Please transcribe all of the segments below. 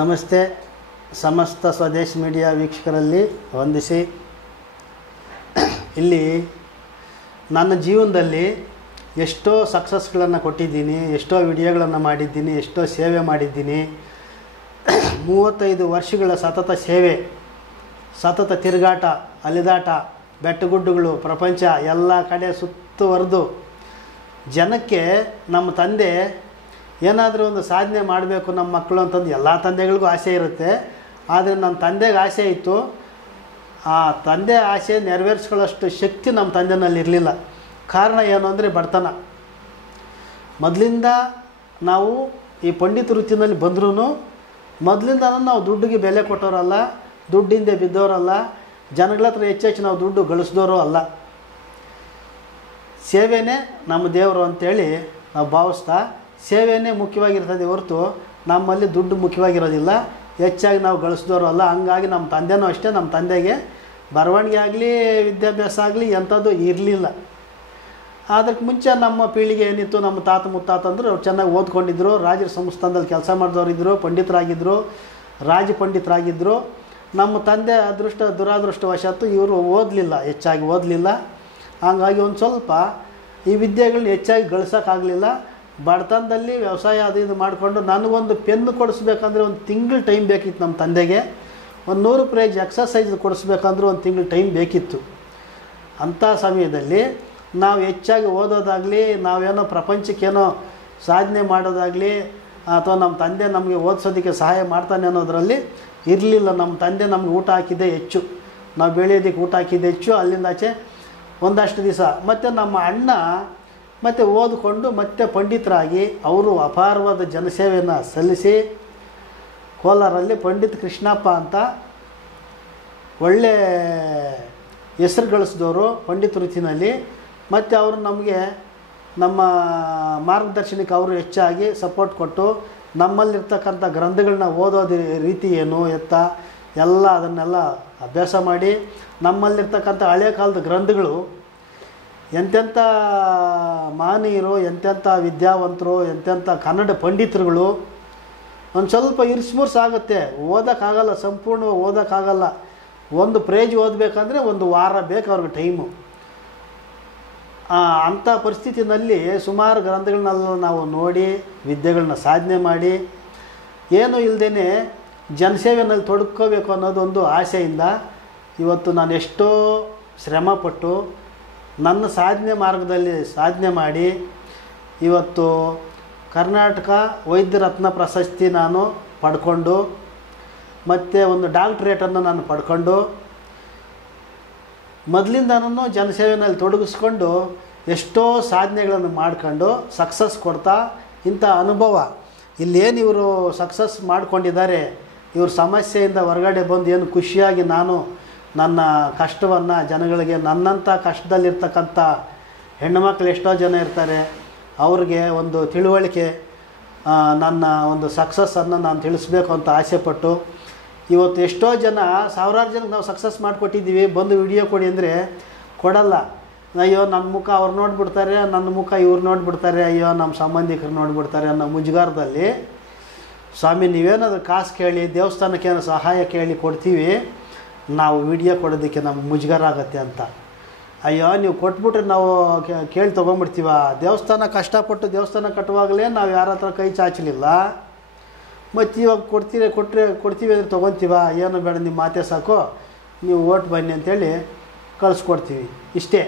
ನಮಸ್ತೆ. ಸಮಸ್ತ ಸ್ವದೇಶ್ ಮೀಡಿಯಾ ವೀಕ್ಷಕರಲ್ಲಿ ವಂದಿಸಿ. ಇಲ್ಲಿ ನನ್ನ ಜೀವನದಲ್ಲಿ ಎಷ್ಟೋ ಸಕ್ಸಸ್ಗಳನ್ನು ಕೊಟ್ಟಿದ್ದೀನಿ, ಎಷ್ಟೋ ವಿಡಿಯೋಗಳನ್ನು ಮಾಡಿದ್ದೀನಿ, ಎಷ್ಟೋ ಸೇವೆ ಮಾಡಿದ್ದೀನಿ. 35 ವರ್ಷಗಳ ಸತತ ಸೇವೆ, ಸತತ ತಿರುಗಾಟ, ಅಲಿದಾಟ, ಬೆಟ್ಟಗುಡ್ಡಗಳು, ಪ್ರಪಂಚ ಎಲ್ಲ ಕಡೆ ಸುತ್ತುವರೆದು ಜನಕ್ಕೆ ನಮ್ಮ ತಂದೆ ಏನಾದರೂ ಒಂದು ಸಾಧನೆ ಮಾಡಬೇಕು ನಮ್ಮ ಮಕ್ಕಳು ಅಂತಂದು ಎಲ್ಲ ತಂದೆಗಳಿಗೂ ಆಸೆ ಇರುತ್ತೆ. ಆದರೆ ನನ್ನ ತಂದೆಗೆ ಆಸೆ ಇತ್ತು. ಆ ತಂದೆ ಆಸೆ ನೆರವೇರಿಸ್ಕೊಳ್ಳೋಷ್ಟು ಶಕ್ತಿ ನಮ್ಮ ತಂದೆನಲ್ಲಿ ಇರಲಿಲ್ಲ. ಕಾರಣ ಏನು ಅಂದರೆ ಬಡತನ. ಮೊದಲಿಂದ ನಾವು ಈ ಪಂಡಿತ ವೃತ್ತಿನಲ್ಲಿ ಬಂದ್ರೂ ಮೊದಲಿಂದ ನಾವು ದುಡ್ಡಿಗೆ ಬೆಲೆ ಕೊಟ್ಟೋರಲ್ಲ, ದುಡ್ಡಿಂದೆ ಬಿದ್ದವರಲ್ಲ, ಜನಗಳ ಹತ್ರ ಹೆಚ್ಚೆಚ್ಚು ನಾವು ದುಡ್ಡು ಗಳಿಸಿದವರು ಅಲ್ಲ. ಸೇವೆನೇ ನಮ್ಮ ದೇವರು ಅಂತೇಳಿ ನಾವು ಭಾವಿಸ್ತಾ ಸೇವೆನೇ ಮುಖ್ಯವಾಗಿರ್ತದೆ ಹೊರತು ನಮ್ಮಲ್ಲಿ ದುಡ್ಡು ಮುಖ್ಯವಾಗಿರೋದಿಲ್ಲ. ಹೆಚ್ಚಾಗಿ ನಾವು ಗಳಿಸಿದವರು ಅಲ್ಲ. ಹಂಗಾಗಿ ನಮ್ಮ ತಂದೆನೂ ಅಷ್ಟೇ, ನಮ್ಮ ತಂದೆಗೆ ಬರವಣಿಗೆ ಆಗಲಿ ವಿದ್ಯಾಭ್ಯಾಸ ಆಗಲಿ ಎಂಥದ್ದು ಇರಲಿಲ್ಲ. ಅದಕ್ಕೆ ಮುಂಚೆ ನಮ್ಮ ಪೀಳಿಗೆ ಏನಿತ್ತು, ನಮ್ಮ ತಾತ ಮುತ್ತಾತಂದ್ರೆ ಅವ್ರು ಚೆನ್ನಾಗಿ ಓದ್ಕೊಂಡಿದ್ರು, ರಾಜರ ಸಂಸ್ಥಾನದಲ್ಲಿ ಕೆಲಸ ಮಾಡಿದವರಿದ್ದರು, ಪಂಡಿತರಾಗಿದ್ದರು, ರಾಜ ಪಂಡಿತರಾಗಿದ್ದರು. ನಮ್ಮ ತಂದೆ ದುರಾದೃಷ್ಟವಶಾತ್ತು ಇವರು ಓದಲಿಲ್ಲ, ಹೆಚ್ಚಾಗಿ ಓದಲಿಲ್ಲ. ಹಾಗಾಗಿ ಒಂದು ಸ್ವಲ್ಪ ಈ ವಿದ್ಯೆಗಳನ್ನ ಹೆಚ್ಚಾಗಿ ಗಳಿಸೋಕ್ಕಾಗಲಿಲ್ಲ. ಬಡತನದಲ್ಲಿ ವ್ಯವಸಾಯ ಅದು ಇದು ಮಾಡಿಕೊಂಡು ನನಗೊಂದು ಪೆನ್ನು ಕೊಡಿಸ್ಬೇಕಂದ್ರೆ ಒಂದು ತಿಂಗಳು ಟೈಮ್ ಬೇಕಿತ್ತು. ನಮ್ಮ ತಂದೆಗೆ ಒಂದು 100 ಪೇಜ್ ಎಕ್ಸಸೈಸ್ ಕೊಡಿಸ್ಬೇಕಂದ್ರೆ ಒಂದು ತಿಂಗಳು ಟೈಮ್ ಬೇಕಿತ್ತು. ಅಂಥ ಸಮಯದಲ್ಲಿ ನಾವು ಹೆಚ್ಚಾಗಿ ಓದೋದಾಗಲಿ, ನಾವೇನೋ ಪ್ರಪಂಚಕ್ಕೇನೋ ಸಾಧನೆ ಮಾಡೋದಾಗಲಿ, ಅಥವಾ ನಮ್ಮ ತಂದೆ ನಮಗೆ ಓದಿಸೋದಕ್ಕೆ ಸಹಾಯ ಮಾಡ್ತಾನೆ ಅನ್ನೋದರಲ್ಲಿ ಇರಲಿಲ್ಲ. ನಮ್ಮ ತಂದೆ ನಮ್ಗೆ ಊಟ ಹಾಕಿದ್ದೆ ಹೆಚ್ಚು, ನಾವು ಬೆಳೆಯೋದಕ್ಕೆ ಊಟ ಹಾಕಿದ್ದೆ ಹೆಚ್ಚು. ಅಲ್ಲಿಂದಾಚೆ ಒಂದಷ್ಟು ದಿವಸ ಮತ್ತು ನಮ್ಮ ಅಣ್ಣ ಮತ್ತು ಓದಿಕೊಂಡು ಮತ್ತೆ ಪಂಡಿತರಾಗಿ ಅವರು ಅಪಾರವಾದ ಜನಸೇವೆಯನ್ನು ಸಲ್ಲಿಸಿ ಕೋಲಾರಲ್ಲಿ ಪಂಡಿತ್ ಕೃಷ್ಣಪ್ಪ ಅಂತ ಒಳ್ಳೆ ಹೆಸರು ಗಳಿಸಿದವರು ಪಂಡಿತ ವೃತ್ತಿನಲ್ಲಿ. ಮತ್ತು ಅವರು ನಮಗೆ ನಮ್ಮ ಮಾರ್ಗದರ್ಶನಕ್ಕೆ ಅವರು ಹೆಚ್ಚಾಗಿ ಸಪೋರ್ಟ್ ಕೊಟ್ಟು ನಮ್ಮಲ್ಲಿರ್ತಕ್ಕಂಥ ಗ್ರಂಥಗಳನ್ನ ಓದೋದು ರೀತಿ ಏನು ಎತ್ತ ಎಲ್ಲ ಅದನ್ನೆಲ್ಲ ಅಭ್ಯಾಸ ಮಾಡಿ ನಮ್ಮಲ್ಲಿರ್ತಕ್ಕಂಥ ಹಳೆ ಕಾಲದ ಗ್ರಂಥಗಳು ಎಂತೆಂಥ ಮಾನೀಯರು, ಎಂತೆಂಥ ವಿದ್ಯಾವಂತರು, ಎಂತೆಂಥ ಕನ್ನಡ ಪಂಡಿತರುಗಳು. ಒಂದು ಸ್ವಲ್ಪ ಇರಿಸ್ಮುರ್ಸಾಗುತ್ತೆ, ಓದೋಕ್ಕಾಗಲ್ಲ, ಸಂಪೂರ್ಣ ಓದೋಕ್ಕಾಗಲ್ಲ. ಒಂದು ಪೇಜ್ ಓದಬೇಕಂದ್ರೆ ಒಂದು ವಾರ ಬೇಕು ಅವ್ರಿಗೆ ಟೈಮು. ಅಂಥ ಪರಿಸ್ಥಿತಿನಲ್ಲಿ ಸುಮಾರು ಗ್ರಂಥಗಳನ್ನೆಲ್ಲ ನಾವು ನೋಡಿ ವಿದ್ಯೆಗಳನ್ನ ಸಾಧನೆ ಮಾಡಿ ಏನೂ ಇಲ್ಲದೇ ಜನಸೇವೆಯಲ್ಲಿ ತೊಡ್ಕೋಬೇಕು ಅನ್ನೋದೊಂದು ಆಸೆಯಿಂದ ಇವತ್ತು ನಾನು ಎಷ್ಟೋ ಶ್ರಮಪಟ್ಟು ನನ್ನ ಸಾಧನೆ ಮಾರ್ಗದಲ್ಲಿ ಸಾಧನೆ ಮಾಡಿ ಇವತ್ತು ಕರ್ನಾಟಕ ವೈದ್ಯ ರತ್ನ ಪ್ರಶಸ್ತಿ ನಾನು ಪಡ್ಕೊಂಡು ಮತ್ತು ಒಂದು ಡಾಕ್ಟ್ರೇಟನ್ನು ನಾನು ಪಡ್ಕೊಂಡು ಮೊದಲಿಂದನೂ ಜನಸೇವೆಯಲ್ಲಿ ತೊಡಗಿಸ್ಕೊಂಡು ಎಷ್ಟೋ ಸಾಧನೆಗಳನ್ನು ಮಾಡ್ಕೊಂಡು ಸಕ್ಸಸ್ ಕೊಡ್ತಾ ಇಂಥ ಅನುಭವ ಇಲ್ಲೇನು ಇವರು ಸಕ್ಸಸ್ ಮಾಡ್ಕೊಂಡಿದ್ದಾರೆ, ಇವ್ರ ಸಮಸ್ಯೆಯಿಂದ ಹೊರಗಡೆ ಬಂದು ಏನು ಖುಷಿಯಾಗಿ ನಾನು ನನ್ನ ಕಷ್ಟವನ್ನು ಜನಗಳಿಗೆ, ನನ್ನಂಥ ಕಷ್ಟದಲ್ಲಿರ್ತಕ್ಕಂಥ ಹೆಣ್ಣುಮಕ್ಳು ಎಷ್ಟೋ ಜನ ಇರ್ತಾರೆ, ಅವ್ರಿಗೆ ಒಂದು ತಿಳುವಳಿಕೆ, ನನ್ನ ಒಂದು ಸಕ್ಸಸ್ಸನ್ನು ನಾನು ತಿಳಿಸ್ಬೇಕು ಅಂತ ಆಸೆಪಟ್ಟು ಇವತ್ತು ಎಷ್ಟೋ ಜನ ಸಾವಿರಾರು ಜನಕ್ಕೆ ನಾವು ಸಕ್ಸಸ್ ಮಾಡಿಕೊಟ್ಟಿದ್ದೀವಿ. ಬಂದು ವಿಡಿಯೋ ಕೊಡಿ ಅಂದರೆ ಕೊಡಲ್ಲ. ಅಯ್ಯೋ ನನ್ನ ಮುಖ ಅವ್ರು ನೋಡಿಬಿಡ್ತಾರೆ, ನನ್ನ ಮುಖ ಇವ್ರು ನೋಡಿಬಿಡ್ತಾರೆ, ಅಯ್ಯೋ ನಮ್ಮ ಸಂಬಂಧಿಕರು ನೋಡಿಬಿಡ್ತಾರೆ ಅನ್ನೋ ಮುಜುಗಾರದಲ್ಲಿ ಸ್ವಾಮಿ ನೀವೇನಾದರೂ ಕಾಸು ಕೇಳಿ ದೇವಸ್ಥಾನಕ್ಕೆ ಏನೋ ಸಹಾಯ ಕೇಳಿ ಕೊಡ್ತೀವಿ, ನಾವು ವಿಡಿಯೋ ಕೊಡೋದಕ್ಕೆ ನಮ್ಗೆ ಮುಜುಗರ ಆಗುತ್ತೆ ಅಂತ. ಅಯ್ಯೋ ನೀವು ಕೊಟ್ಬಿಟ್ರೆ ನಾವು ಕೇಳಿ ತೊಗೊಂಬಿಡ್ತೀವ. ದೇವಸ್ಥಾನ ಕಷ್ಟಪಟ್ಟು ದೇವಸ್ಥಾನ ಕಟ್ಟುವಾಗಲೇ ನಾವು ಯಾರ ಹತ್ರ ಕೈ ಚಾಚಲಿಲ್ಲ, ಮತ್ತು ಇವಾಗ ಕೊಡ್ತೀವಿ ಅಂದರೆ ತೊಗೊತೀವ. ಏನು ಬೇಡ, ನಿಮ್ಮ ಮಾತೇ ಸಾಕು, ನೀವು ಓಟ್ ಬನ್ನಿ ಅಂತೇಳಿ ಕಳಿಸ್ಕೊಡ್ತೀವಿ. ಇಷ್ಟೇ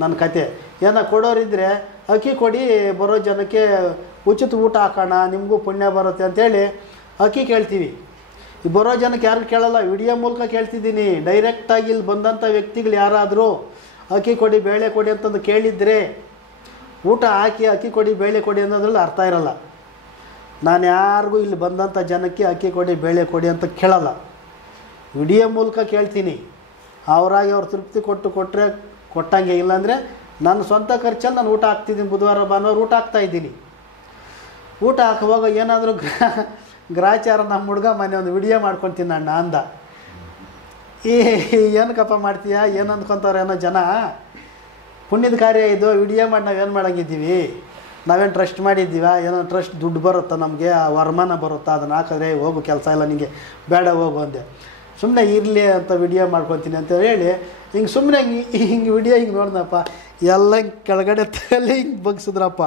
ನನ್ನ ಕತೆ. ಏನೋ ಕೊಡೋರಿದ್ದರೆ ಅಕ್ಕಿ ಕೊಡಿ, ಬರೋ ಜನಕ್ಕೆ ಉಚಿತ ಊಟ ಹಾಕೋಣ, ನಿಮಗೂ ಪುಣ್ಯ ಬರುತ್ತೆ ಅಂಥೇಳಿ ಅಕ್ಕಿ ಕೇಳ್ತೀವಿ. ಈ ಬರೋ ಜನಕ್ಕೆ ಯಾರು ಕೇಳಲ್ಲ, ವಿಡಿಯೋ ಮೂಲಕ ಕೇಳ್ತಿದ್ದೀನಿ. ಡೈರೆಕ್ಟಾಗಿ ಇಲ್ಲಿ ಬಂದಂಥ ವ್ಯಕ್ತಿಗಳು ಯಾರಾದರೂ ಅಕ್ಕಿ ಕೊಡಿ ಬೇಳೆ ಕೊಡಿ ಅಂತಂದು ಕೇಳಿದರೆ ಊಟ ಹಾಕಿ ಅಕ್ಕಿ ಕೊಡಿ ಬೇಳೆ ಕೊಡಿ ಅನ್ನೋದ್ರಲ್ಲಿ ಅರ್ಥ ಇರಲ್ಲ. ನಾನು ಯಾರಿಗೂ ಇಲ್ಲಿ ಬಂದಂಥ ಜನಕ್ಕೆ ಅಕ್ಕಿ ಕೊಡಿ ಬೇಳೆ ಕೊಡಿ ಅಂತ ಕೇಳಲ್ಲ, ವಿಡಿಯೋ ಮೂಲಕ ಕೇಳ್ತೀನಿ. ಅವರಾಗಿ ಅವ್ರು ತೃಪ್ತಿ ಕೊಟ್ಟರೆ ಕೊಟ್ಟಂಗೆ, ಇಲ್ಲಾಂದರೆ ನನ್ನ ಸ್ವಂತ ಖರ್ಚಲ್ಲಿ ನಾನು ಊಟ ಹಾಕ್ತಿದ್ದೀನಿ. ಬುಧವಾರ ಭಾನುವಾರ ಊಟ ಹಾಕ್ತಾಯಿದ್ದೀನಿ. ಊಟ ಹಾಕುವಾಗ ಏನಾದರೂ ಗ್ರಾಚಾರ ನಮ್ಮ ಹುಡುಗ ಮನೆ ಒಂದು ವಿಡಿಯೋ ಮಾಡ್ಕೊತೀನಿ ಅಣ್ಣ ಅಂದ. ಏನಕ್ಕಪ್ಪ ಮಾಡ್ತೀಯಾ, ಏನು ಅಂದ್ಕೊತಾವ್ರೆ ಅನ್ನೋ ಜನ. ಪುಣ್ಯದ ಕಾರ್ಯ ಇದು, ವಿಡಿಯೋ ಮಾಡಿ ನಾವೇನು ಮಾಡೋಂಗಿದ್ದೀವಿ, ನಾವೇನು ಟ್ರಸ್ಟ್ ಮಾಡಿದ್ದೀವ, ಏನೋ ಟ್ರಸ್ಟ್ ದುಡ್ಡು ಬರುತ್ತಾ ನಮಗೆ, ಆ ವರಮಾನ ಬರುತ್ತಾ, ಅದನ್ನು ಹಾಕಿದ್ರೆ ಹೋಗು ಕೆಲಸ ಇಲ್ಲ ನಿಮಗೆ, ಬೇಡ ಹೋಗು ಅಂದೆ. ಸುಮ್ಮನೆ ಇರಲಿ ಅಂತ ವಿಡಿಯೋ ಮಾಡ್ಕೊತೀನಿ ಅಂತ ಹೇಳಿ ಹಿಂಗೆ ಸುಮ್ಮನೆ ಹಿಂಗೆ ವಿಡಿಯೋ ಹಿಂಗೆ ನೋಡ್ದಪ್ಪ, ಎಲ್ಲ ಹಿಂಗೆ ಕೆಳಗಡೆ ತಲೆ ಹಿಂಗೆ ಬಗ್ಸಿದ್ರಪ್ಪ.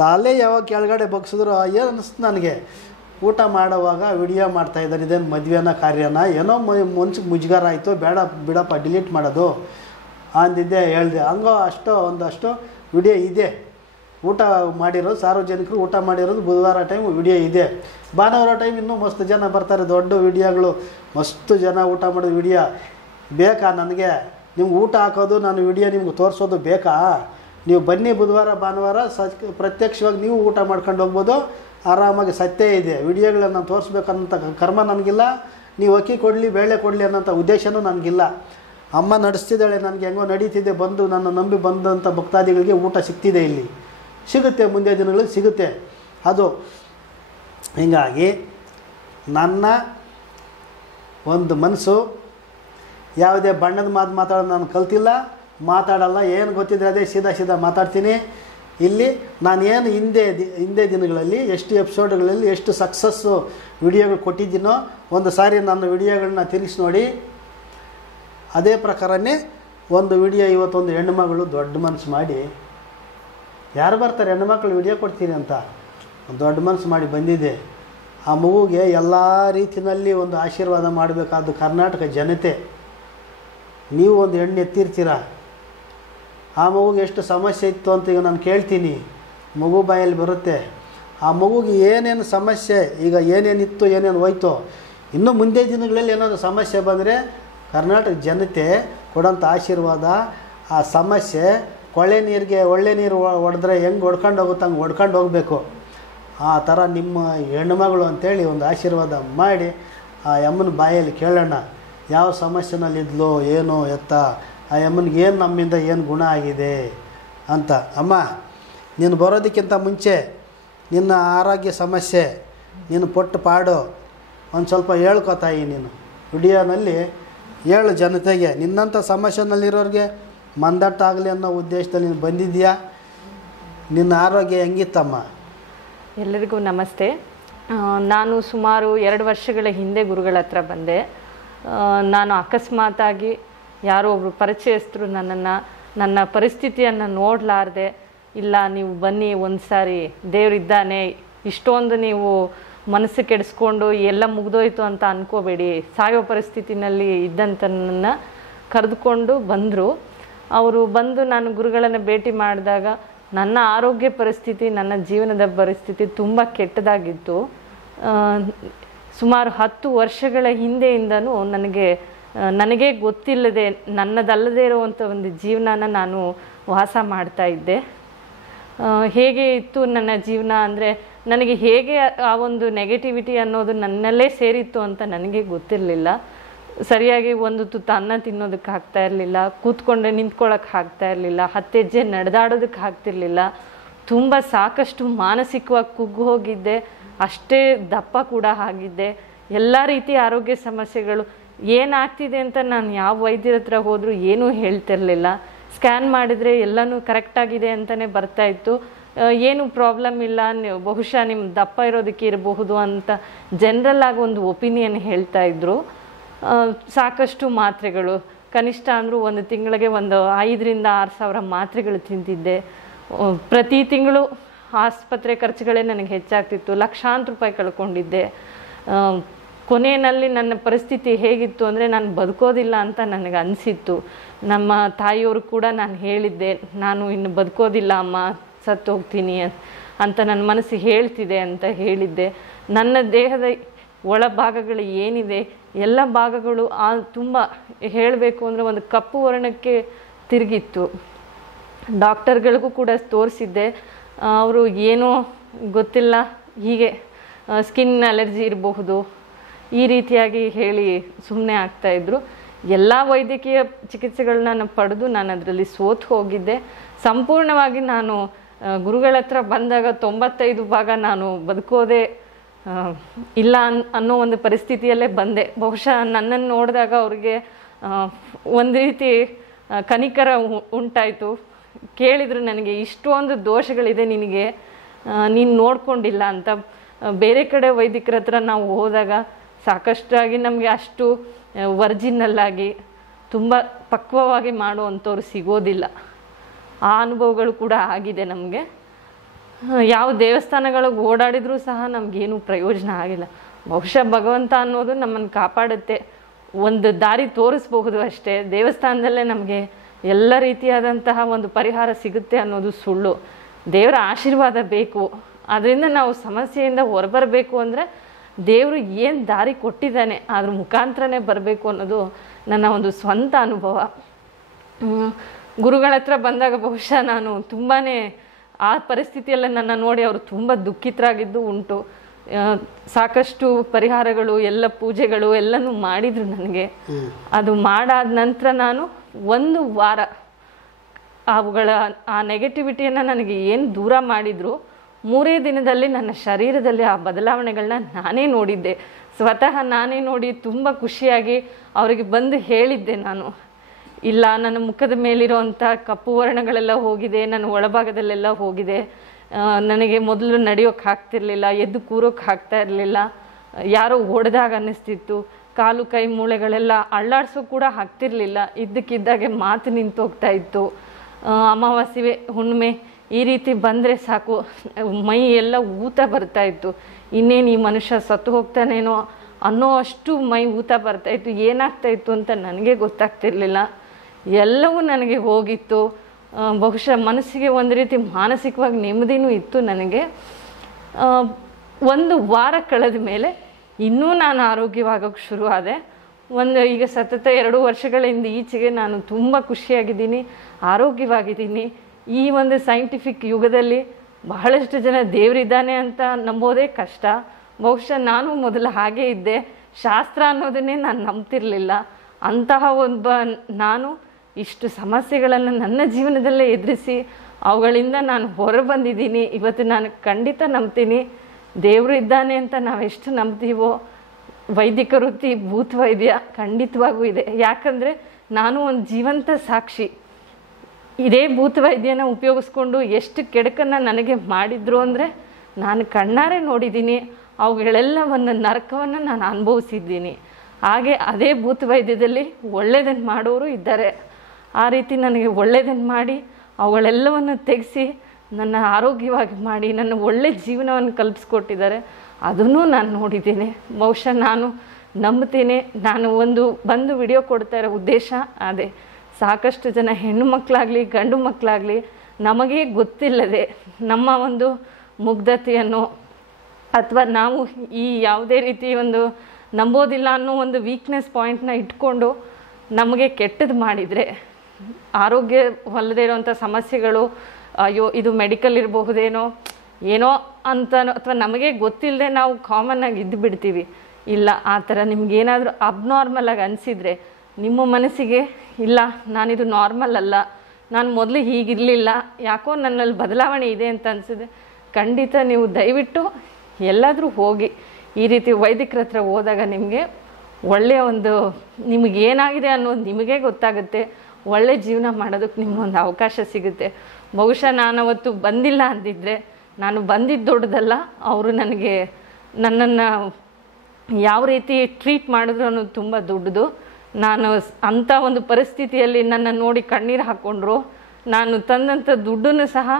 ತಲೆ ಯಾವಾಗ ಕೆಳಗಡೆ ಬಗ್ಸಿದ್ರು ಏನು ಅನ್ನಿಸ್ತು ನನಗೆ, ಊಟ ಮಾಡೋವಾಗ ವಿಡಿಯೋ ಮಾಡ್ತಾಯಿದ್ದಾರೆ, ಇದೇನು ಮದುವೆನ ಕಾರ್ಯನ, ಏನೋ ಮನ್ಸಿಗೆ ಮುಜುಗರ ಆಯಿತು, ಬೇಡ ಬಿಡಪ್ಪ ಡಿಲೀಟ್ ಮಾಡೋದು ಅಂದಿದ್ದೆ, ಹೇಳಿದೆ. ಹಂಗೋ ಒಂದಷ್ಟು ವಿಡಿಯೋ ಇದೆ, ಊಟ ಮಾಡಿರೋದು, ಸಾರ್ವಜನಿಕರು ಊಟ ಮಾಡಿರೋದು ಬುಧವಾರ ಟೈಮ್ ವಿಡಿಯೋ ಇದೆ. ಭಾನುವಾರ ಟೈಮ್ ಇನ್ನೂ ಮಸ್ತ್ ಜನ ಬರ್ತಾರೆ, ದೊಡ್ಡ ವಿಡಿಯೋಗಳು, ಮಸ್ತ್ ಜನ ಊಟ ಮಾಡೋದು ವಿಡಿಯೋ ಬೇಕಾ ನನಗೆ? ನಿಮ್ಗೆ ಊಟ ಹಾಕೋದು, ನಾನು ವಿಡಿಯೋ ನಿಮ್ಗೆ ತೋರಿಸೋದು ಬೇಕಾ? ನೀವು ಬನ್ನಿ ಬುಧವಾರ ಭಾನುವಾರ ಪ್ರತ್ಯಕ್ಷವಾಗಿ ನೀವು ಊಟ ಮಾಡ್ಕೊಂಡು ಹೋಗ್ಬೋದು, ಆರಾಮಾಗಿ ಸತ್ಯ ಇದೆ. ವಿಡಿಯೋಗಳನ್ನು ತೋರಿಸ್ಬೇಕನ್ನೋಂಥ ಕರ್ಮ ನನಗಿಲ್ಲ, ನೀವು ಅಕ್ಕಿ ಕೊಡಲಿ ಬೇಳೆ ಕೊಡಲಿ ಅನ್ನೋಂಥ ಉದ್ದೇಶನೂ ನನಗಿಲ್ಲ. ಅಮ್ಮ ನಡೆಸ್ತಿದ್ದಾಳೆ, ನನಗೆ ಹೆಂಗೋ ನಡೀತಿದೆ, ಬಂದು ನನ್ನ ನಂಬಿ ಬಂದಂಥ ಭಕ್ತಾದಿಗಳಿಗೆ ಊಟ ಸಿಗ್ತಿದೆ, ಇಲ್ಲಿ ಸಿಗುತ್ತೆ, ಮುಂದೆ ದಿನಗಳಲ್ಲಿ ಸಿಗುತ್ತೆ. ಅದು ಹೀಗಾಗಿ ನನ್ನ ಒಂದು ಮನಸ್ಸು ಯಾವುದೇ ಬಣ್ಣದ ಮಾತು ಮಾತಾಡೋದು ನಾನು ಕಲ್ತಿಲ್ಲ, ಮಾತಾಡಲ್ಲ. ಏನು ಗೊತ್ತಿದ್ರೆ ಅದೇ ಸೀದಾ ಮಾತಾಡ್ತೀನಿ. ಇಲ್ಲಿ ನಾನೇನು ಹಿಂದೆ ದಿನಗಳಲ್ಲಿ ಎಷ್ಟು ಎಪಿಸೋಡ್ಗಳಲ್ಲಿ ಎಷ್ಟು ಸಕ್ಸಸ್ಸು ವಿಡಿಯೋಗಳು ಕೊಟ್ಟಿದ್ದೀನೋ, ಒಂದು ಸಾರಿ ನನ್ನ ವಿಡಿಯೋಗಳನ್ನ ತಿರುಗಿಸಿ ನೋಡಿ. ಅದೇ ಪ್ರಕಾರನೇ ಒಂದು ವಿಡಿಯೋ ಇವತ್ತೊಂದು ಹೆಣ್ಣುಮಗಳು ದೊಡ್ಡ ಮನಸ್ಸು ಮಾಡಿ, ಯಾರು ಬರ್ತಾರೆ ಹೆಣ್ಣುಮಕ್ಳು ವಿಡಿಯೋ ಕೊಡ್ತೀನಿ ಅಂತ, ದೊಡ್ಡ ಮನಸ್ಸು ಮಾಡಿ ಬಂದಿದೆ. ಆ ಮಗುಗೆ ಎಲ್ಲ ರೀತಿಯಲ್ಲಿ ಒಂದು ಆಶೀರ್ವಾದ ಮಾಡಬೇಕಾದ್ದು ಕರ್ನಾಟಕ ಜನತೆ. ನೀವು ಒಂದು ಹೆಣ್ಣು ಎತ್ತಿರ್ತೀರ, ಆ ಮಗುಗೆ ಎಷ್ಟು ಸಮಸ್ಯೆ ಇತ್ತು ಅಂತ ಈಗ ನಾನು ಕೇಳ್ತೀನಿ, ಮಗು ಬಾಯಲ್ಲಿ ಬರುತ್ತೆ. ಆ ಮಗುಗೆ ಏನೇನು ಸಮಸ್ಯೆ, ಈಗ ಏನೇನಿತ್ತು ಏನೇನು ಹೋಯ್ತೋ, ಇನ್ನು ಮುಂದೆ ದಿನಗಳಲ್ಲಿ ಏನಾದರೂ ಸಮಸ್ಯೆ ಬಂದರೆ ಕರ್ನಾಟಕ ಜನತೆ ಕೊಡೋಂಥ ಆಶೀರ್ವಾದ, ಆ ಸಮಸ್ಯೆ ಕೊಳೆ ನೀರಿಗೆ ಒಳ್ಳೆ ನೀರು ಹೊಡೆದ್ರೆ ಹೆಂಗೆ ಹೊಡ್ಕೊಂಡು ಹೋಗುತ್ತೆ ಹಂಗೆ ಹೊಡ್ಕೊಂಡು ಹೋಗಬೇಕು. ಆ ಥರ ನಿಮ್ಮ ಹೆಣ್ಣುಮಗಳು ಅಂಥೇಳಿ ಒಂದು ಆಶೀರ್ವಾದ ಮಾಡಿ ಆ ಅಮ್ಮನ ಬಾಯಲ್ಲಿ ಕೇಳೋಣ, ಯಾವ ಸಮಸ್ಯೆನಲ್ಲಿದ್ಲೋ ಏನೋ ಎತ್ತ, ಆ ಅಮ್ಮನಿಗೆ ಏನು ನಮ್ಮಿಂದ ಏನು ಗುಣ ಆಗಿದೆ ಅಂತ. ಅಮ್ಮ, ನೀನು ಬರೋದಕ್ಕಿಂತ ಮುಂಚೆ ನಿನ್ನ ಆರೋಗ್ಯ ಸಮಸ್ಯೆ, ನೀನು ಪೊಟ್ಟು ಪಾಡು ಒಂದು ಸ್ವಲ್ಪ ಹೇಳ್ಕೊತಾಯಿ, ನೀನು ವಿಡಿಯೋನಲ್ಲಿ ಹೇಳು ಜನತೆಗೆ, ನಿನ್ನಂಥ ಸಮಸ್ಯೆನಲ್ಲಿರೋರಿಗೆ ಮಂದಟ್ಟಾಗಲಿ ಅನ್ನೋ ಉದ್ದೇಶದಲ್ಲಿ ನೀನು ಬಂದಿದ್ದೀಯಾ. ನಿನ್ನ ಆರೋಗ್ಯ ಹೆಂಗಿತ್ತಮ್ಮ? ಎಲ್ಲರಿಗೂ ನಮಸ್ತೆ. ನಾನು ಸುಮಾರು 2 ವರ್ಷಗಳ ಹಿಂದೆ ಗುರುಗಳ ಹತ್ರ ಬಂದೆ. ನಾನು ಅಕಸ್ಮಾತಾಗಿ ಯಾರೋ ಒಬ್ಬರು ಪರಿಚಯಸ್ಥರು ನನ್ನ ಪರಿಸ್ಥಿತಿಯನ್ನು ನೋಡಲಾರ್ದೆ, ಇಲ್ಲ ನೀವು ಬನ್ನಿ ಒಂದು ಸಾರಿ ದೇವರಿದ್ದಾನೆ, ಇಷ್ಟೊಂದು ನೀವು ಮನಸ್ಸು ಕೆಡಿಸ್ಕೊಂಡು ಎಲ್ಲ ಮುಗ್ದೋಯ್ತು ಅಂತ ಅಂದ್ಕೋಬೇಡಿ, ಸಾಯೋ ಪರಿಸ್ಥಿತಿನಲ್ಲಿ ಇದ್ದಂಥ ನನ್ನ ಕರೆದುಕೊಂಡು ಬಂದರು. ಅವರು ಬಂದು ನಾನು ಗುರುಗಳನ್ನು ಭೇಟಿ ಮಾಡಿದಾಗ ನನ್ನ ಆರೋಗ್ಯ ಪರಿಸ್ಥಿತಿ, ನನ್ನ ಜೀವನದ ಪರಿಸ್ಥಿತಿ ತುಂಬ ಕೆಟ್ಟದಾಗಿತ್ತು. ಸುಮಾರು 10 ವರ್ಷಗಳ ಹಿಂದೆಯಿಂದನೂ ನನಗೆ ಗೊತ್ತಿಲ್ಲದೆ ನನ್ನದಲ್ಲದೇ ಇರುವಂಥ ಒಂದು ಜೀವನನ ನಾನು ವಾಸ ಮಾಡ್ತಾ ಇದ್ದೆ. ಹೇಗೆ ಇತ್ತು ನನ್ನ ಜೀವನ ಅಂದರೆ, ನನಗೆ ಹೇಗೆ ಆ ಒಂದು ನೆಗೆಟಿವಿಟಿ ಅನ್ನೋದು ನನ್ನಲ್ಲೇ ಸೇರಿತ್ತು ಅಂತ ನನಗೆ ಗೊತ್ತಿರಲಿಲ್ಲ. ಸರಿಯಾಗಿ ಒಂದು ತುತ್ತು ಅನ್ನ ತಿನ್ನೋದಕ್ಕೆ ಆಗ್ತಾ ಇರಲಿಲ್ಲ, ಕೂತ್ಕೊಂಡೆ ನಿಂತ್ಕೊಳ್ಳೋಕೆ ಆಗ್ತಾ ಇರಲಿಲ್ಲ, 10 ಹೆಜ್ಜೆ ನಡೆದಾಡೋದಕ್ಕೆ ಆಗ್ತಿರ್ಲಿಲ್ಲ. ತುಂಬ ಸಾಕಷ್ಟು ಮಾನಸಿಕವಾಗಿ ಕುಗ್ಗು ಹೋಗಿದ್ದೆ, ಅಷ್ಟೇ ದಪ್ಪ ಕೂಡ ಆಗಿದ್ದೆ. ಎಲ್ಲ ರೀತಿಯ ಆರೋಗ್ಯ ಸಮಸ್ಯೆಗಳು ಏನಾಗ್ತಿದೆ ಅಂತ ನಾನು ಯಾವ ವೈದ್ಯರ ಹತ್ರ ಹೋದರೂ ಏನೂ ಹೇಳ್ತಿರ್ಲಿಲ್ಲ. ಸ್ಕ್ಯಾನ್ ಮಾಡಿದರೆ ಎಲ್ಲನೂ ಕರೆಕ್ಟಾಗಿದೆ ಅಂತಲೇ ಬರ್ತಾಯಿತ್ತು, ಏನು ಪ್ರಾಬ್ಲಮ್ ಇಲ್ಲ, ನೀವು ಬಹುಶಃ ನಿಮ್ಮ ದಪ್ಪ ಇರೋದಕ್ಕೆ ಇರಬಹುದು ಅಂತ ಜನರಲ್ ಆಗಿ ಒಂದು ಒಪಿನಿಯನ್ ಹೇಳ್ತಾಯಿದ್ರು. ಸಾಕಷ್ಟು ಮಾತ್ರೆಗಳು, ಕನಿಷ್ಠ ಅಂದರೂ ಒಂದು ತಿಂಗಳಿಗೆ ಒಂದು 5,000 to 6,000 ಮಾತ್ರೆಗಳು ತಿಂತಿದ್ದೆ. ಪ್ರತಿ ತಿಂಗಳು ಆಸ್ಪತ್ರೆ ಖರ್ಚುಗಳೇ ನನಗೆ ಹೆಚ್ಚಾಗ್ತಿತ್ತು, ಲಕ್ಷಾಂತರ ರೂಪಾಯಿ ಕಳ್ಕೊಂಡಿದ್ದೆ. ಕೊನೆಯಲ್ಲಿ ನನ್ನ ಪರಿಸ್ಥಿತಿ ಹೇಗಿತ್ತು ಅಂದರೆ, ನಾನು ಬದುಕೋದಿಲ್ಲ ಅಂತ ನನಗೆ ಅನಿಸಿತ್ತು. ನಮ್ಮ ತಾಯಿಯವರು ಕೂಡ ನಾನು ಹೇಳಿದ್ದೆ, ನಾನು ಇನ್ನು ಬದುಕೋದಿಲ್ಲ ಅಮ್ಮ, ಸತ್ತು ಹೋಗ್ತೀನಿ ಅಂತ ನನ್ನ ಮನಸ್ಸು ಹೇಳ್ತಿದೆ ಅಂತ ಹೇಳಿದ್ದೆ. ನನ್ನ ದೇಹದ ಒಳಭಾಗಗಳು ಏನಿದೆ ಎಲ್ಲ ಭಾಗಗಳು ತುಂಬ ಹೇಳಬೇಕು ಅಂದರೆ ಒಂದು ಕಪ್ಪು ವರ್ಣಕ್ಕೆ ತಿರುಗಿತ್ತು. ಡಾಕ್ಟರ್ಗಳಿಗೂ ಕೂಡ ತೋರಿಸಿದ್ದೆ, ಅವರು ಏನೋ ಗೊತ್ತಿಲ್ಲ, ಹೀಗೆ ಸ್ಕಿನ್ ಅಲರ್ಜಿ ಇರಬಹುದು ಈ ರೀತಿಯಾಗಿ ಹೇಳಿ ಸುಮ್ಮನೆ ಆಗ್ತಾಯಿದ್ರು. ಎಲ್ಲ ವೈದ್ಯಕೀಯ ಚಿಕಿತ್ಸೆಗಳನ್ನ ಪಡೆದು ನಾನು ಅದರಲ್ಲಿ ಸೋತು ಹೋಗಿದ್ದೆ. ಸಂಪೂರ್ಣವಾಗಿ ನಾನು ಗುರುಗಳ ಹತ್ರ ಬಂದಾಗ 95% ನಾನು ಬದುಕೋದೇ ಇಲ್ಲ ಅನ್ನೋ ಒಂದು ಪರಿಸ್ಥಿತಿಯಲ್ಲೇ ಬಂದೆ. ಬಹುಶಃ ನನ್ನನ್ನು ನೋಡಿದಾಗ ಅವ್ರಿಗೆ ಒಂದು ರೀತಿ ಕನಿಕರ ಉಂಟಾಯಿತು. ಕೇಳಿದ್ರು ನನಗೆ ಇಷ್ಟೊಂದು ದೋಷಗಳಿದೆ ನಿನಗೆ, ನೀನು ನೋಡ್ಕೊಂಡಿಲ್ಲ ಅಂತ. ಬೇರೆ ಕಡೆ ವೈದಿಕರ ಹತ್ರ ನಾವು ಹೋದಾಗ ಸಾಕಷ್ಟಾಗಿ ನಮಗೆ ಅಷ್ಟು ವರ್ಜಿನಲ್ ಆಗಿ ತುಂಬ ಪಕ್ವವಾಗಿ ಮಾಡುವಂಥವ್ರು ಸಿಗೋದಿಲ್ಲ. ಆ ಅನುಭವಗಳು ಕೂಡ ಆಗಿದೆ ನಮಗೆ. ಯಾವ ದೇವಸ್ಥಾನಗಳಿಗೆ ಓಡಾಡಿದರೂ ಸಹ ನಮಗೇನು ಪ್ರಯೋಜನ ಆಗಿಲ್ಲ. ಬಹುಶಃ ಭಗವಂತ ಅನ್ನೋದು ನಮ್ಮನ್ನು ಕಾಪಾಡುತ್ತೆ, ಒಂದು ದಾರಿ ತೋರಿಸ್ಬಹುದು ಅಷ್ಟೇ. ದೇವಸ್ಥಾನದಲ್ಲೇ ನಮಗೆ ಎಲ್ಲ ರೀತಿಯಾದಂತಹ ಒಂದು ಪರಿಹಾರ ಸಿಗುತ್ತೆ ಅನ್ನೋದು ಸುಳ್ಳು. ದೇವರ ಆಶೀರ್ವಾದ ಬೇಕು. ಅದರಿಂದ ನಾವು ಸಮಸ್ಯೆಯಿಂದ ಹೊರಬರಬೇಕು ಅಂದರೆ ದೇವರು ಏನು ದಾರಿ ಕೊಟ್ಟಿದ್ದಾನೆ ಅದ್ರ ಮುಖಾಂತರನೇ ಬರಬೇಕು ಅನ್ನೋದು ನನ್ನ ಒಂದು ಸ್ವಂತ ಅನುಭವ. ಗುರುಗಳ ಹತ್ರ ಬಂದಾಗ ಬಹುಶಃ ನಾನು ತುಂಬಾ ಆ ಪರಿಸ್ಥಿತಿಯಲ್ಲೇ ನನ್ನ ನೋಡಿ ಅವರು ತುಂಬ ದುಃಖಿತರಾಗಿದ್ದು ಉಂಟು. ಸಾಕಷ್ಟು ಪರಿಹಾರಗಳು, ಎಲ್ಲ ಪೂಜೆಗಳು ಎಲ್ಲನೂ ಮಾಡಿದರು ನನಗೆ. ಅದು ಮಾಡಾದ ನಂತರ ನಾನು 1 ವಾರ ಅವುಗಳ ಆ ನೆಗೆಟಿವಿಟಿಯನ್ನು ನನಗೆ ಏನು ದೂರ ಮಾಡಿದ್ರು, 3 ದಿನದಲ್ಲಿ ನನ್ನ ಶರೀರದಲ್ಲಿ ಆ ಬದಲಾವಣೆಗಳನ್ನ ನಾನೇ ನೋಡಿದ್ದೆ. ಸ್ವತಃ ನಾನೇ ನೋಡಿ ತುಂಬ ಖುಷಿಯಾಗಿ ಅವರಿಗೆ ಬಂದು ಹೇಳಿದ್ದೆ ನಾನು. ಇಲ್ಲ, ನನ್ನ ಮುಖದ ಮೇಲಿರೋವಂಥ ಕಪ್ಪು ವರ್ಣಗಳೆಲ್ಲ ಹೋಗಿದೆ, ನನ್ನ ಒಳಭಾಗದಲ್ಲೆಲ್ಲ ಹೋಗಿದೆ. ನನಗೆ ಮೊದಲು ನಡೆಯೋಕ್ಕೆ ಆಗ್ತಿರ್ಲಿಲ್ಲ, ಎದ್ದು ಕೂರೋಕ್ಕೆ ಆಗ್ತಾ ಇರಲಿಲ್ಲ, ಯಾರೋ ಹೊಡೆದಾಗ ಅನ್ನಿಸ್ತಿತ್ತು. ಕಾಲು ಕೈ ಮೂಳೆಗಳೆಲ್ಲ ಅಳ್ಳಾಡ್ಸೋ ಕೂಡ ಆಗ್ತಿರ್ಲಿಲ್ಲ, ಇದ್ದಕ್ಕಿದ್ದಾಗೆ ಮಾತು ನಿಂತೋಗ್ತಾ ಇತ್ತು. ಅಮಾವಾಸ್ಯೆ ಹುಣ್ಣಿಮೆ ಈ ರೀತಿ ಬಂದರೆ ಸಾಕು ಮೈ ಎಲ್ಲ ಊತ ಬರ್ತಾ ಇತ್ತು. ಇನ್ನೇನು ಈ ಮನುಷ್ಯ ಸತ್ತು ಹೋಗ್ತಾನೇನೋ ಅನ್ನೋ ಅಷ್ಟು ಮೈ ಊತ ಬರ್ತಾಯಿತ್ತು. ಏನಾಗ್ತಾ ಇತ್ತು ಅಂತ ನನಗೆ ಗೊತ್ತಾಗ್ತಿರ್ಲಿಲ್ಲ. ಎಲ್ಲವೂ ನನಗೆ ಹೋಗಿತ್ತು. ಬಹುಶಃ ಮನಸ್ಸಿಗೆ ಒಂದು ರೀತಿ ಮಾನಸಿಕವಾಗಿ ನೆಮ್ಮದಿನೂ ಇತ್ತು ನನಗೆ. 1 ವಾರ ಕಳೆದ ಮೇಲೆ ಇನ್ನೂ ನಾನು ಆರೋಗ್ಯವಾಗೋಕ್ಕೆ ಶುರುವಾದೆ. ಈಗ ಸತತ 2 ವರ್ಷಗಳಿಂದ ಈಚೆಗೆ ನಾನು ತುಂಬ ಖುಷಿಯಾಗಿದ್ದೀನಿ, ಆರೋಗ್ಯವಾಗಿದ್ದೀನಿ. ಈ ಒಂದು ಸೈಂಟಿಫಿಕ್ ಯುಗದಲ್ಲಿ ಬಹಳಷ್ಟು ಜನ ದೇವರಿದ್ದಾನೆ ಅಂತ ನಂಬೋದೇ ಕಷ್ಟ. ಬಹುಶಃ ನಾನು ಮೊದಲು ಹಾಗೇ ಇದ್ದೆ, ಶಾಸ್ತ್ರ ಅನ್ನೋದನ್ನೇ ನಾನು ನಂಬ್ತಿರ್ಲಿಲ್ಲ. ಅಂತಹ ಒಬ್ಬ ನಾನು ಇಷ್ಟು ಸಮಸ್ಯೆಗಳನ್ನು ನನ್ನ ಜೀವನದಲ್ಲೇ ಎದುರಿಸಿ ಅವುಗಳಿಂದ ನಾನು ಹೊರ ಬಂದಿದ್ದೀನಿ. ಇವತ್ತು ನಾನು ಖಂಡಿತ ನಂಬ್ತೀನಿ ದೇವರು ಇದ್ದಾನೆ ಅಂತ. ನಾವೆಷ್ಟು ನಂಬ್ತೀವೋ ವೈದಿಕ ವೃತ್ತಿ, ಭೂತ ವೈದ್ಯ ಖಂಡಿತವಾಗೂ ಇದೆ. ಯಾಕಂದರೆ ನಾನು ಒಂದು ಜೀವಂತ ಸಾಕ್ಷಿ. ಇದೇ ಭೂತ ವೈದ್ಯನ ಉಪಯೋಗಿಸ್ಕೊಂಡು ಎಷ್ಟು ಕೆಡಕನ್ನು ನನಗೆ ಮಾಡಿದ್ರು ಅಂದರೆ ನಾನು ಕಣ್ಣಾರೆ ನೋಡಿದ್ದೀನಿ. ಅವುಗಳೆಲ್ಲ ಒಂದು ನರಕವನ್ನು ನಾನು ಅನುಭವಿಸಿದ್ದೀನಿ. ಹಾಗೆ ಅದೇ ಭೂತ ವೈದ್ಯದಲ್ಲಿ ಒಳ್ಳೆಯದನ್ನು ಮಾಡೋರು ಇದ್ದಾರೆ. ಆ ರೀತಿ ನನಗೆ ಒಳ್ಳೆಯದನ್ನು ಮಾಡಿ ಅವುಗಳೆಲ್ಲವನ್ನು ತೆಗೆಸಿ ನನ್ನ ಆರೋಗ್ಯವಾಗಿ ಮಾಡಿ ನನ್ನ ಒಳ್ಳೆಯ ಜೀವನವನ್ನು ಕಲ್ಪಿಸ್ಕೊಟ್ಟಿದ್ದಾರೆ. ಅದನ್ನೂ ನಾನು ನೋಡಿದ್ದೀನಿ. ಬಹುಶಃ ನಾನು ನಂಬ್ತೀನಿ. ನಾನು ಬಂದು ವಿಡಿಯೋ ಕೊಡ್ತಾ ಇರೋ ಉದ್ದೇಶ ಅದೇ. ಸಾಕಷ್ಟು ಜನ ಹೆಣ್ಣು ಮಕ್ಕಳಾಗಲಿ ಗಂಡು ಮಕ್ಕಳಾಗಲಿ ನಮಗೆ ಗೊತ್ತಿಲ್ಲದೆ ನಮ್ಮ ಒಂದು ಮುಗ್ಧತೆಯನ್ನು ಅಥವಾ ನಾವು ಈ ಯಾವುದೇ ರೀತಿ ಒಂದು ನಂಬೋದಿಲ್ಲ ಅನ್ನೋ ಒಂದು ವೀಕ್ನೆಸ್ ಪಾಯಿಂಟ್ನ ಇಟ್ಕೊಂಡು ನಮಗೆ ಕೆಟ್ಟದ್ದು ಮಾಡಿದರೆ, ಆರೋಗ್ಯವಲ್ಲದೆ ಇರೋವಂಥ ಸಮಸ್ಯೆಗಳು, ಅಯ್ಯೋ ಇದು ಮೆಡಿಕಲ್ ಇರಬಹುದೇನೋ ಏನೋ ಅಂತ, ಅಥವಾ ನಮಗೆ ಗೊತ್ತಿಲ್ಲದೆ ನಾವು ಕಾಮನ್ನಾಗಿ ಇದ್ದು ಬಿಡ್ತೀವಿ. ಇಲ್ಲ, ಆ ಥರ ನಿಮಗೇನಾದರೂ ಅಬ್ನಾರ್ಮಲಾಗಿ ಅನಿಸಿದರೆ ನಿಮ್ಮ ಮನಸ್ಸಿಗೆ ಇಲ್ಲ ನಾನಿದು ನಾರ್ಮಲ್ ಅಲ್ಲ, ನಾನು ಮೊದಲು ಹೀಗಿರಲಿಲ್ಲ, ಯಾಕೋ ನನ್ನಲ್ಲಿ ಬದಲಾವಣೆ ಇದೆ ಅಂತ ಅನಿಸಿದೆ, ಖಂಡಿತ ನೀವು ದಯವಿಟ್ಟು ಎಲ್ಲಾದರೂ ಹೋಗಿ ಈ ರೀತಿ ವೈದಿಕರ ಹತ್ರ ಹೋದಾಗ ನಿಮಗೆ ಒಳ್ಳೆಯ ಒಂದು ನಿಮಗೇನಾಗಿದೆ ಅನ್ನೋದು ನಿಮಗೇ ಗೊತ್ತಾಗುತ್ತೆ. ಒಳ್ಳೆ ಜೀವನ ಮಾಡೋದಕ್ಕೆ ನಿಮಗೊಂದು ಅವಕಾಶ ಸಿಗುತ್ತೆ. ಬಹುಶಃ ನಾನು ಅವತ್ತು ಬಂದಿಲ್ಲ ಅಂದಿದ್ದರೆ, ನಾನು ಬಂದಿದ್ದು ದೊಡ್ಡದಲ್ಲ, ಅವರು ನನ್ನನ್ನು ಯಾವ ರೀತಿ ಟ್ರೀಟ್ ಮಾಡಿದ್ರು ಅನ್ನೋದು ತುಂಬ ದೊಡ್ಡದು. ನಾನು ಅಂಥ ಒಂದು ಪರಿಸ್ಥಿತಿಯಲ್ಲಿ ನನ್ನ ನೋಡಿ ಕಣ್ಣೀರು ಹಾಕ್ಕೊಂಡ್ರು. ನಾನು ತಂದಂಥ ದುಡ್ಡನ್ನು ಸಹ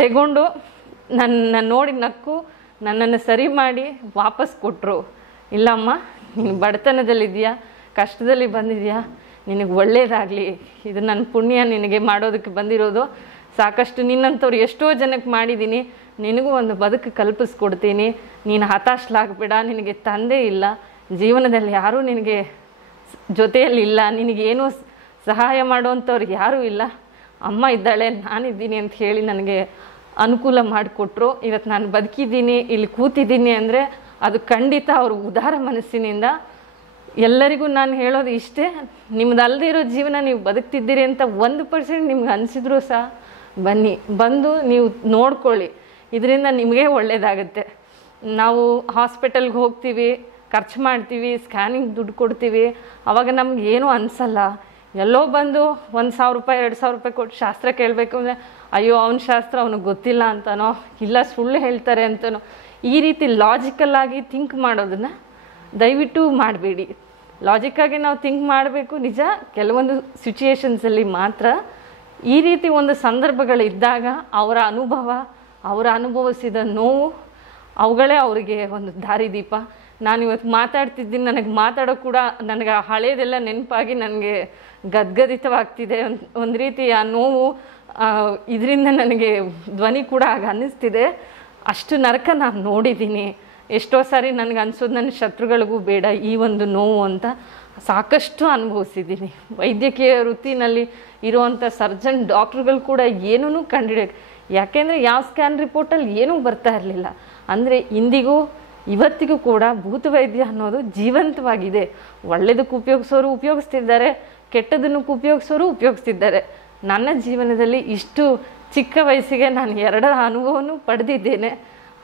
ತೆಗೊಂಡು ನನ್ನ ನೋಡಿ ನಕ್ಕು ನನ್ನನ್ನು ಸರಿ ಮಾಡಿ ವಾಪಸ್ ಕೊಟ್ಟರು. ಇಲ್ಲಮ್ಮ, ನೀನು ಬಡತನದಲ್ಲಿದೆಯಾ, ಕಷ್ಟದಲ್ಲಿ ಬಂದಿದೆಯಾ, ನಿನಗೆ ಒಳ್ಳೆಯದಾಗಲಿ, ಇದು ನನ್ನ ಪುಣ್ಯ ನಿನಗೆ ಮಾಡೋದಕ್ಕೆ ಬಂದಿರೋದು. ಸಾಕಷ್ಟು ನಿನ್ನಂಥವ್ರು ಎಷ್ಟೋ ಜನಕ್ಕೆ ಮಾಡಿದ್ದೀನಿ, ನಿನಗೂ ಒಂದು ಬದುಕು ಕಲ್ಪಿಸ್ಕೊಡ್ತೀನಿ. ನೀನು ಹತಾಶಲಾಗಬೇಡ, ನಿನಗೆ ತಂದೆ ಇಲ್ಲ, ಜೀವನದಲ್ಲಿ ಯಾರೂ ನಿನಗೆ ಜೊತೆಯಲ್ಲಿಲ್ಲ, ನಿನಗೇನೂ ಸಹಾಯ ಮಾಡುವಂಥವ್ರು ಯಾರೂ ಇಲ್ಲ, ಅಮ್ಮ ಇದ್ದಾಳೆ, ನಾನಿದ್ದೀನಿ ಅಂತ ಹೇಳಿ ನನಗೆ ಅನುಕೂಲ ಮಾಡಿಕೊಟ್ರು. ಇವತ್ತು ನಾನು ಬದುಕಿದ್ದೀನಿ, ಇಲ್ಲಿ ಕೂತಿದ್ದೀನಿ ಅಂದರೆ ಅದು ಖಂಡಿತ ಅವರು ಉದಾರ ಮನಸ್ಸಿನಿಂದ. ಎಲ್ಲರಿಗೂ ನಾನು ಹೇಳೋದು ಇಷ್ಟೇ, ನಿಮ್ಮದಲ್ಲದೆ ಇರೋ ಜೀವನ ನೀವು ಬದುಕ್ತಿದ್ದೀರಿ ಅಂತ 1% ನಿಮ್ಗೆ ಅನಿಸಿದ್ರು ಸಹ ಬನ್ನಿ, ಬಂದು ನೀವು ನೋಡ್ಕೊಳ್ಳಿ, ಇದರಿಂದ ನಿಮಗೆ ಒಳ್ಳೆಯದಾಗುತ್ತೆ. ನಾವು ಹಾಸ್ಪಿಟಲ್ಗೆ ಹೋಗ್ತೀವಿ, ಖರ್ಚು ಮಾಡ್ತೀವಿ, ಸ್ಕ್ಯಾನಿಂಗ್ ದುಡ್ಡು ಕೊಡ್ತೀವಿ, ಆವಾಗ ನಮ್ಗೆ ಏನೂ ಅನಿಸಲ್ಲ. ಎಲ್ಲೋ ಬಂದು 1,000 ರೂಪಾಯಿ 2,000 ರೂಪಾಯಿ ಕೊಟ್ಟು ಶಾಸ್ತ್ರ ಕೇಳಬೇಕು ಅಂದರೆ ಅಯ್ಯೋ ಅವನ ಶಾಸ್ತ್ರ ಅವನಿಗೆ ಗೊತ್ತಿಲ್ಲ ಅಂತನೋ, ಇಲ್ಲ ಸುಳ್ಳು ಹೇಳ್ತಾರೆ ಅಂತನೋ, ಈ ರೀತಿ ಲಾಜಿಕಲ್ಲಾಗಿ ಥಿಂಕ್ ಮಾಡೋದನ್ನು ದಯವಿಟ್ಟು ಮಾಡಬೇಡಿ. ಲಾಜಿಕ್ಕಾಗಿ ನಾವು ಥಿಂಕ್ ಮಾಡಬೇಕು ನಿಜ. ಕೆಲವೊಂದು ಸಿಚುಯೇಷನ್ಸಲ್ಲಿ ಮಾತ್ರ ಈ ರೀತಿ ಒಂದು ಸಂದರ್ಭಗಳಿದ್ದಾಗ ಅವರ ಅನುಭವ, ಅವರ ಅನುಭವಿಸಿದ ನೋವು, ಅವುಗಳೇ ಅವರಿಗೆ ಒಂದು ದಾರಿದೀಪ. ನಾನು ಇವತ್ತು ಮಾತಾಡ್ತಿದ್ದೀನಿ, ನನಗೆ ಮಾತಾಡೋ ಕೂಡ ನನಗೆ ಹಳೇದೆಲ್ಲ ನೆನಪಾಗಿ ನನಗೆ ಗದ್ಗದಿತವಾಗ್ತಿದೆ. ಒಂದು ರೀತಿ ಆ ನೋವು ಇದರಿಂದ ನನಗೆ ಧ್ವನಿ ಕೂಡ ಆಗ ಅನ್ನಿಸ್ತಿದೆ. ಅಷ್ಟು ನರಕ ನಾನು ನೋಡಿದ್ದೀನಿ. ಎಷ್ಟೋ ಸಾರಿ ನನಗೆ ಅನ್ಸೋದು ನನ್ನ ಶತ್ರುಗಳಿಗೂ ಬೇಡ ಈ ಒಂದು ನೋವು ಅಂತ. ಸಾಕಷ್ಟು ಅನುಭವಿಸಿದ್ದೀನಿ. ವೈದ್ಯಕೀಯ ವೃತ್ತಿನಲ್ಲಿ ಇರುವಂಥ ಸರ್ಜನ್ ಡಾಕ್ಟ್ರುಗಳು ಕೂಡ ಏನೂ ಕಂಡುಹಿಡಿಯೋಕ್ಕೆ, ಯಾಕೆಂದರೆ ಯಾವ ಸ್ಕ್ಯಾನ್ ರಿಪೋರ್ಟಲ್ಲಿ ಏನೂ ಬರ್ತಾ ಇರಲಿಲ್ಲ. ಅಂದರೆ ಇಂದಿಗೂ ಇವತ್ತಿಗೂ ಕೂಡ ಭೂತವೈದ್ಯ ಅನ್ನೋದು ಜೀವಂತವಾಗಿದೆ. ಒಳ್ಳೆಯದಕ್ಕೆ ಉಪಯೋಗಿಸೋರು ಉಪಯೋಗಿಸ್ತಿದ್ದಾರೆ, ಕೆಟ್ಟದನ್ನು ಉಪಯೋಗಿಸೋರು ಉಪಯೋಗಿಸ್ತಿದ್ದಾರೆ. ನನ್ನ ಜೀವನದಲ್ಲಿ ಇಷ್ಟು ಚಿಕ್ಕ ವಯಸ್ಸಿಗೆ ನಾನು 2 ಅನುಭವನೂ ಪಡೆದಿದ್ದೇನೆ.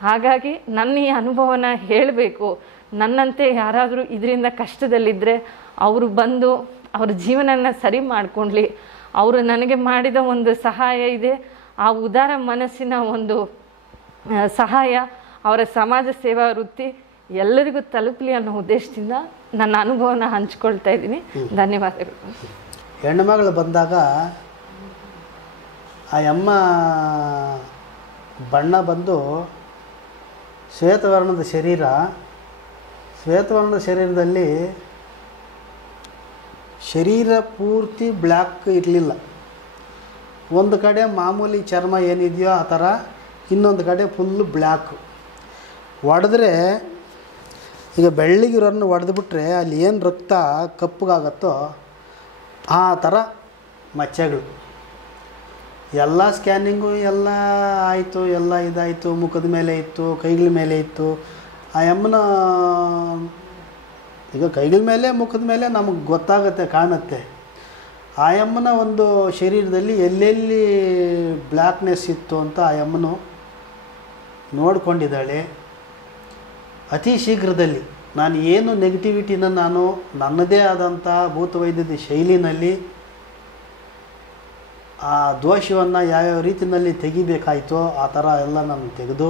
ಹಾಗಾಗಿ ನನ್ನ ಈ ಅನುಭವನ ಹೇಳಬೇಕು. ನನ್ನಂತೆ ಯಾರಾದರೂ ಇದರಿಂದ ಕಷ್ಟದಲ್ಲಿದ್ದರೆ ಅವರು ಬಂದು ಅವ್ರ ಜೀವನನ ಸರಿ ಮಾಡಿಕೊಂಡ್ಲಿ. ಅವರು ನನಗೆ ಮಾಡಿದ ಒಂದು ಸಹಾಯ ಇದೆ, ಆ ಉದಾರ ಮನಸ್ಸಿನ ಒಂದು ಸಹಾಯ, ಅವರ ಸಮಾಜ ಸೇವಾ ವೃತ್ತಿ ಎಲ್ಲರಿಗೂ ತಲುಪಲಿ ಅನ್ನೋ ಉದ್ದೇಶದಿಂದ ನನ್ನ ಅನುಭವನ ಹಂಚ್ಕೊಳ್ತಾ ಇದ್ದೀನಿ. ಧನ್ಯವಾದಗಳು. ಹೆಣ್ಣುಮಗಳು ಬಂದಾಗ ಆ ಅಮ್ಮ ಬಣ್ಣ ಬಂದು ಶ್ವೇತವರ್ಣದ ಶರೀರ. ಶ್ವೇತವರ್ಣದ ಶರೀರದಲ್ಲಿ ಶರೀರ ಪೂರ್ತಿ ಬ್ಲ್ಯಾಕ್ ಇರಲಿಲ್ಲ. ಒಂದು ಕಡೆ ಮಾಮೂಲಿ ಚರ್ಮ ಏನಿದೆಯೋ ಆ ಥರ, ಇನ್ನೊಂದು ಕಡೆ ಫುಲ್ಲು ಬ್ಲ್ಯಾಕು. ಹೊಡೆದ್ರೆ ಈಗ ಬೆಳ್ಳಿಗಿರೋರನ್ನು ಹೊಡೆದ್ಬಿಟ್ರೆ ಅಲ್ಲಿ ಏನು ರಕ್ತ ಕಪ್ಪಗಾಗತ್ತೋ ಆ ಥರ ಮಚ್ಚೆಗಳು. ಎಲ್ಲ ಸ್ಕ್ಯಾನಿಂಗು ಎಲ್ಲ ಆಯಿತು, ಎಲ್ಲ ಇದಾಯಿತು. ಮುಖದ ಮೇಲೆ ಇತ್ತು, ಕೈಗಳ ಮೇಲೆ ಇತ್ತು. ಆ ಅಮ್ಮನ ಈಗ ಕೈಗಳ ಮೇಲೆ ಮುಖದ ಮೇಲೆ ನಮಗೆ ಗೊತ್ತಾಗುತ್ತೆ, ಕಾಣುತ್ತೆ. ಆ ಅಮ್ಮನ ಒಂದು ಶರೀರದಲ್ಲಿ ಎಲ್ಲೆಲ್ಲಿ ಬ್ಲ್ಯಾಕ್ನೆಸ್ ಇತ್ತು ಅಂತ ಆ ಅಮ್ಮನು ನೋಡ್ಕೊಂಡಿದ್ದಾಳೆ. ಅತಿ ಶೀಘ್ರದಲ್ಲಿ ನಾನು ಏನು ನೆಗೆಟಿವಿಟಿನ ನಾನು ನನ್ನದೇ ಆದಂಥ ಭೂತವೈದ್ಯದ ಶೈಲಿನಲ್ಲಿ ಆ ದೋಷವನ್ನು ಯಾವ್ಯಾವ ರೀತಿಯಲ್ಲಿ ತೆಗಿಬೇಕಾಯಿತೋ ಆ ಥರ ಎಲ್ಲ ನಾನು ತೆಗೆದು,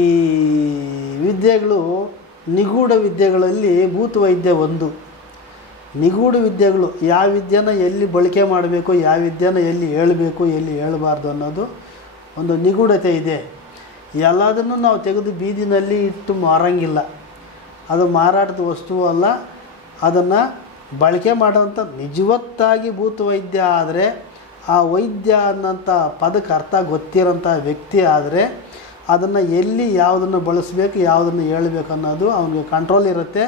ಈ ವಿದ್ಯೆಗಳು ನಿಗೂಢ ವಿದ್ಯೆಗಳಲ್ಲಿ ಭೂತವೈದ್ಯ ಒಂದು. ನಿಗೂಢ ವಿದ್ಯೆಗಳು ಯಾವ ವಿದ್ಯೆನ ಎಲ್ಲಿ ಬಳಕೆ ಮಾಡಬೇಕು, ಯಾವ ವಿದ್ಯೆನ ಎಲ್ಲಿ ಹೇಳಬೇಕು, ಎಲ್ಲಿ ಹೇಳಬಾರ್ದು ಅನ್ನೋದು ಒಂದು ನಿಗೂಢತೆ ಇದೆ. ಎಲ್ಲದನ್ನು ನಾವು ತೆಗೆದು ಬೀದಿನಲ್ಲಿ ಇಟ್ಟು ಮಾರಂಗಿಲ್ಲ. ಅದು ಮಾರಾಟದ ವಸ್ತುವು ಅಲ್ಲ. ಅದನ್ನು ಬಳಕೆ ಮಾಡುವಂಥ ನಿಜವತ್ತಾಗಿ ಭೂತವೈದ್ಯ ಆದರೆ, ಆ ವೈದ್ಯ ಅನ್ನೋಂಥ ಪದಕ್ಕೆ ಅರ್ಥ ಗೊತ್ತಿರೋಂಥ ವ್ಯಕ್ತಿ ಆದರೆ ಅದನ್ನು ಎಲ್ಲಿ ಯಾವುದನ್ನು ಬಳಸಬೇಕು, ಯಾವುದನ್ನು ಹೇಳಬೇಕು ಅನ್ನೋದು ಅವನಿಗೆ ಕಂಟ್ರೋಲ್ ಇರುತ್ತೆ.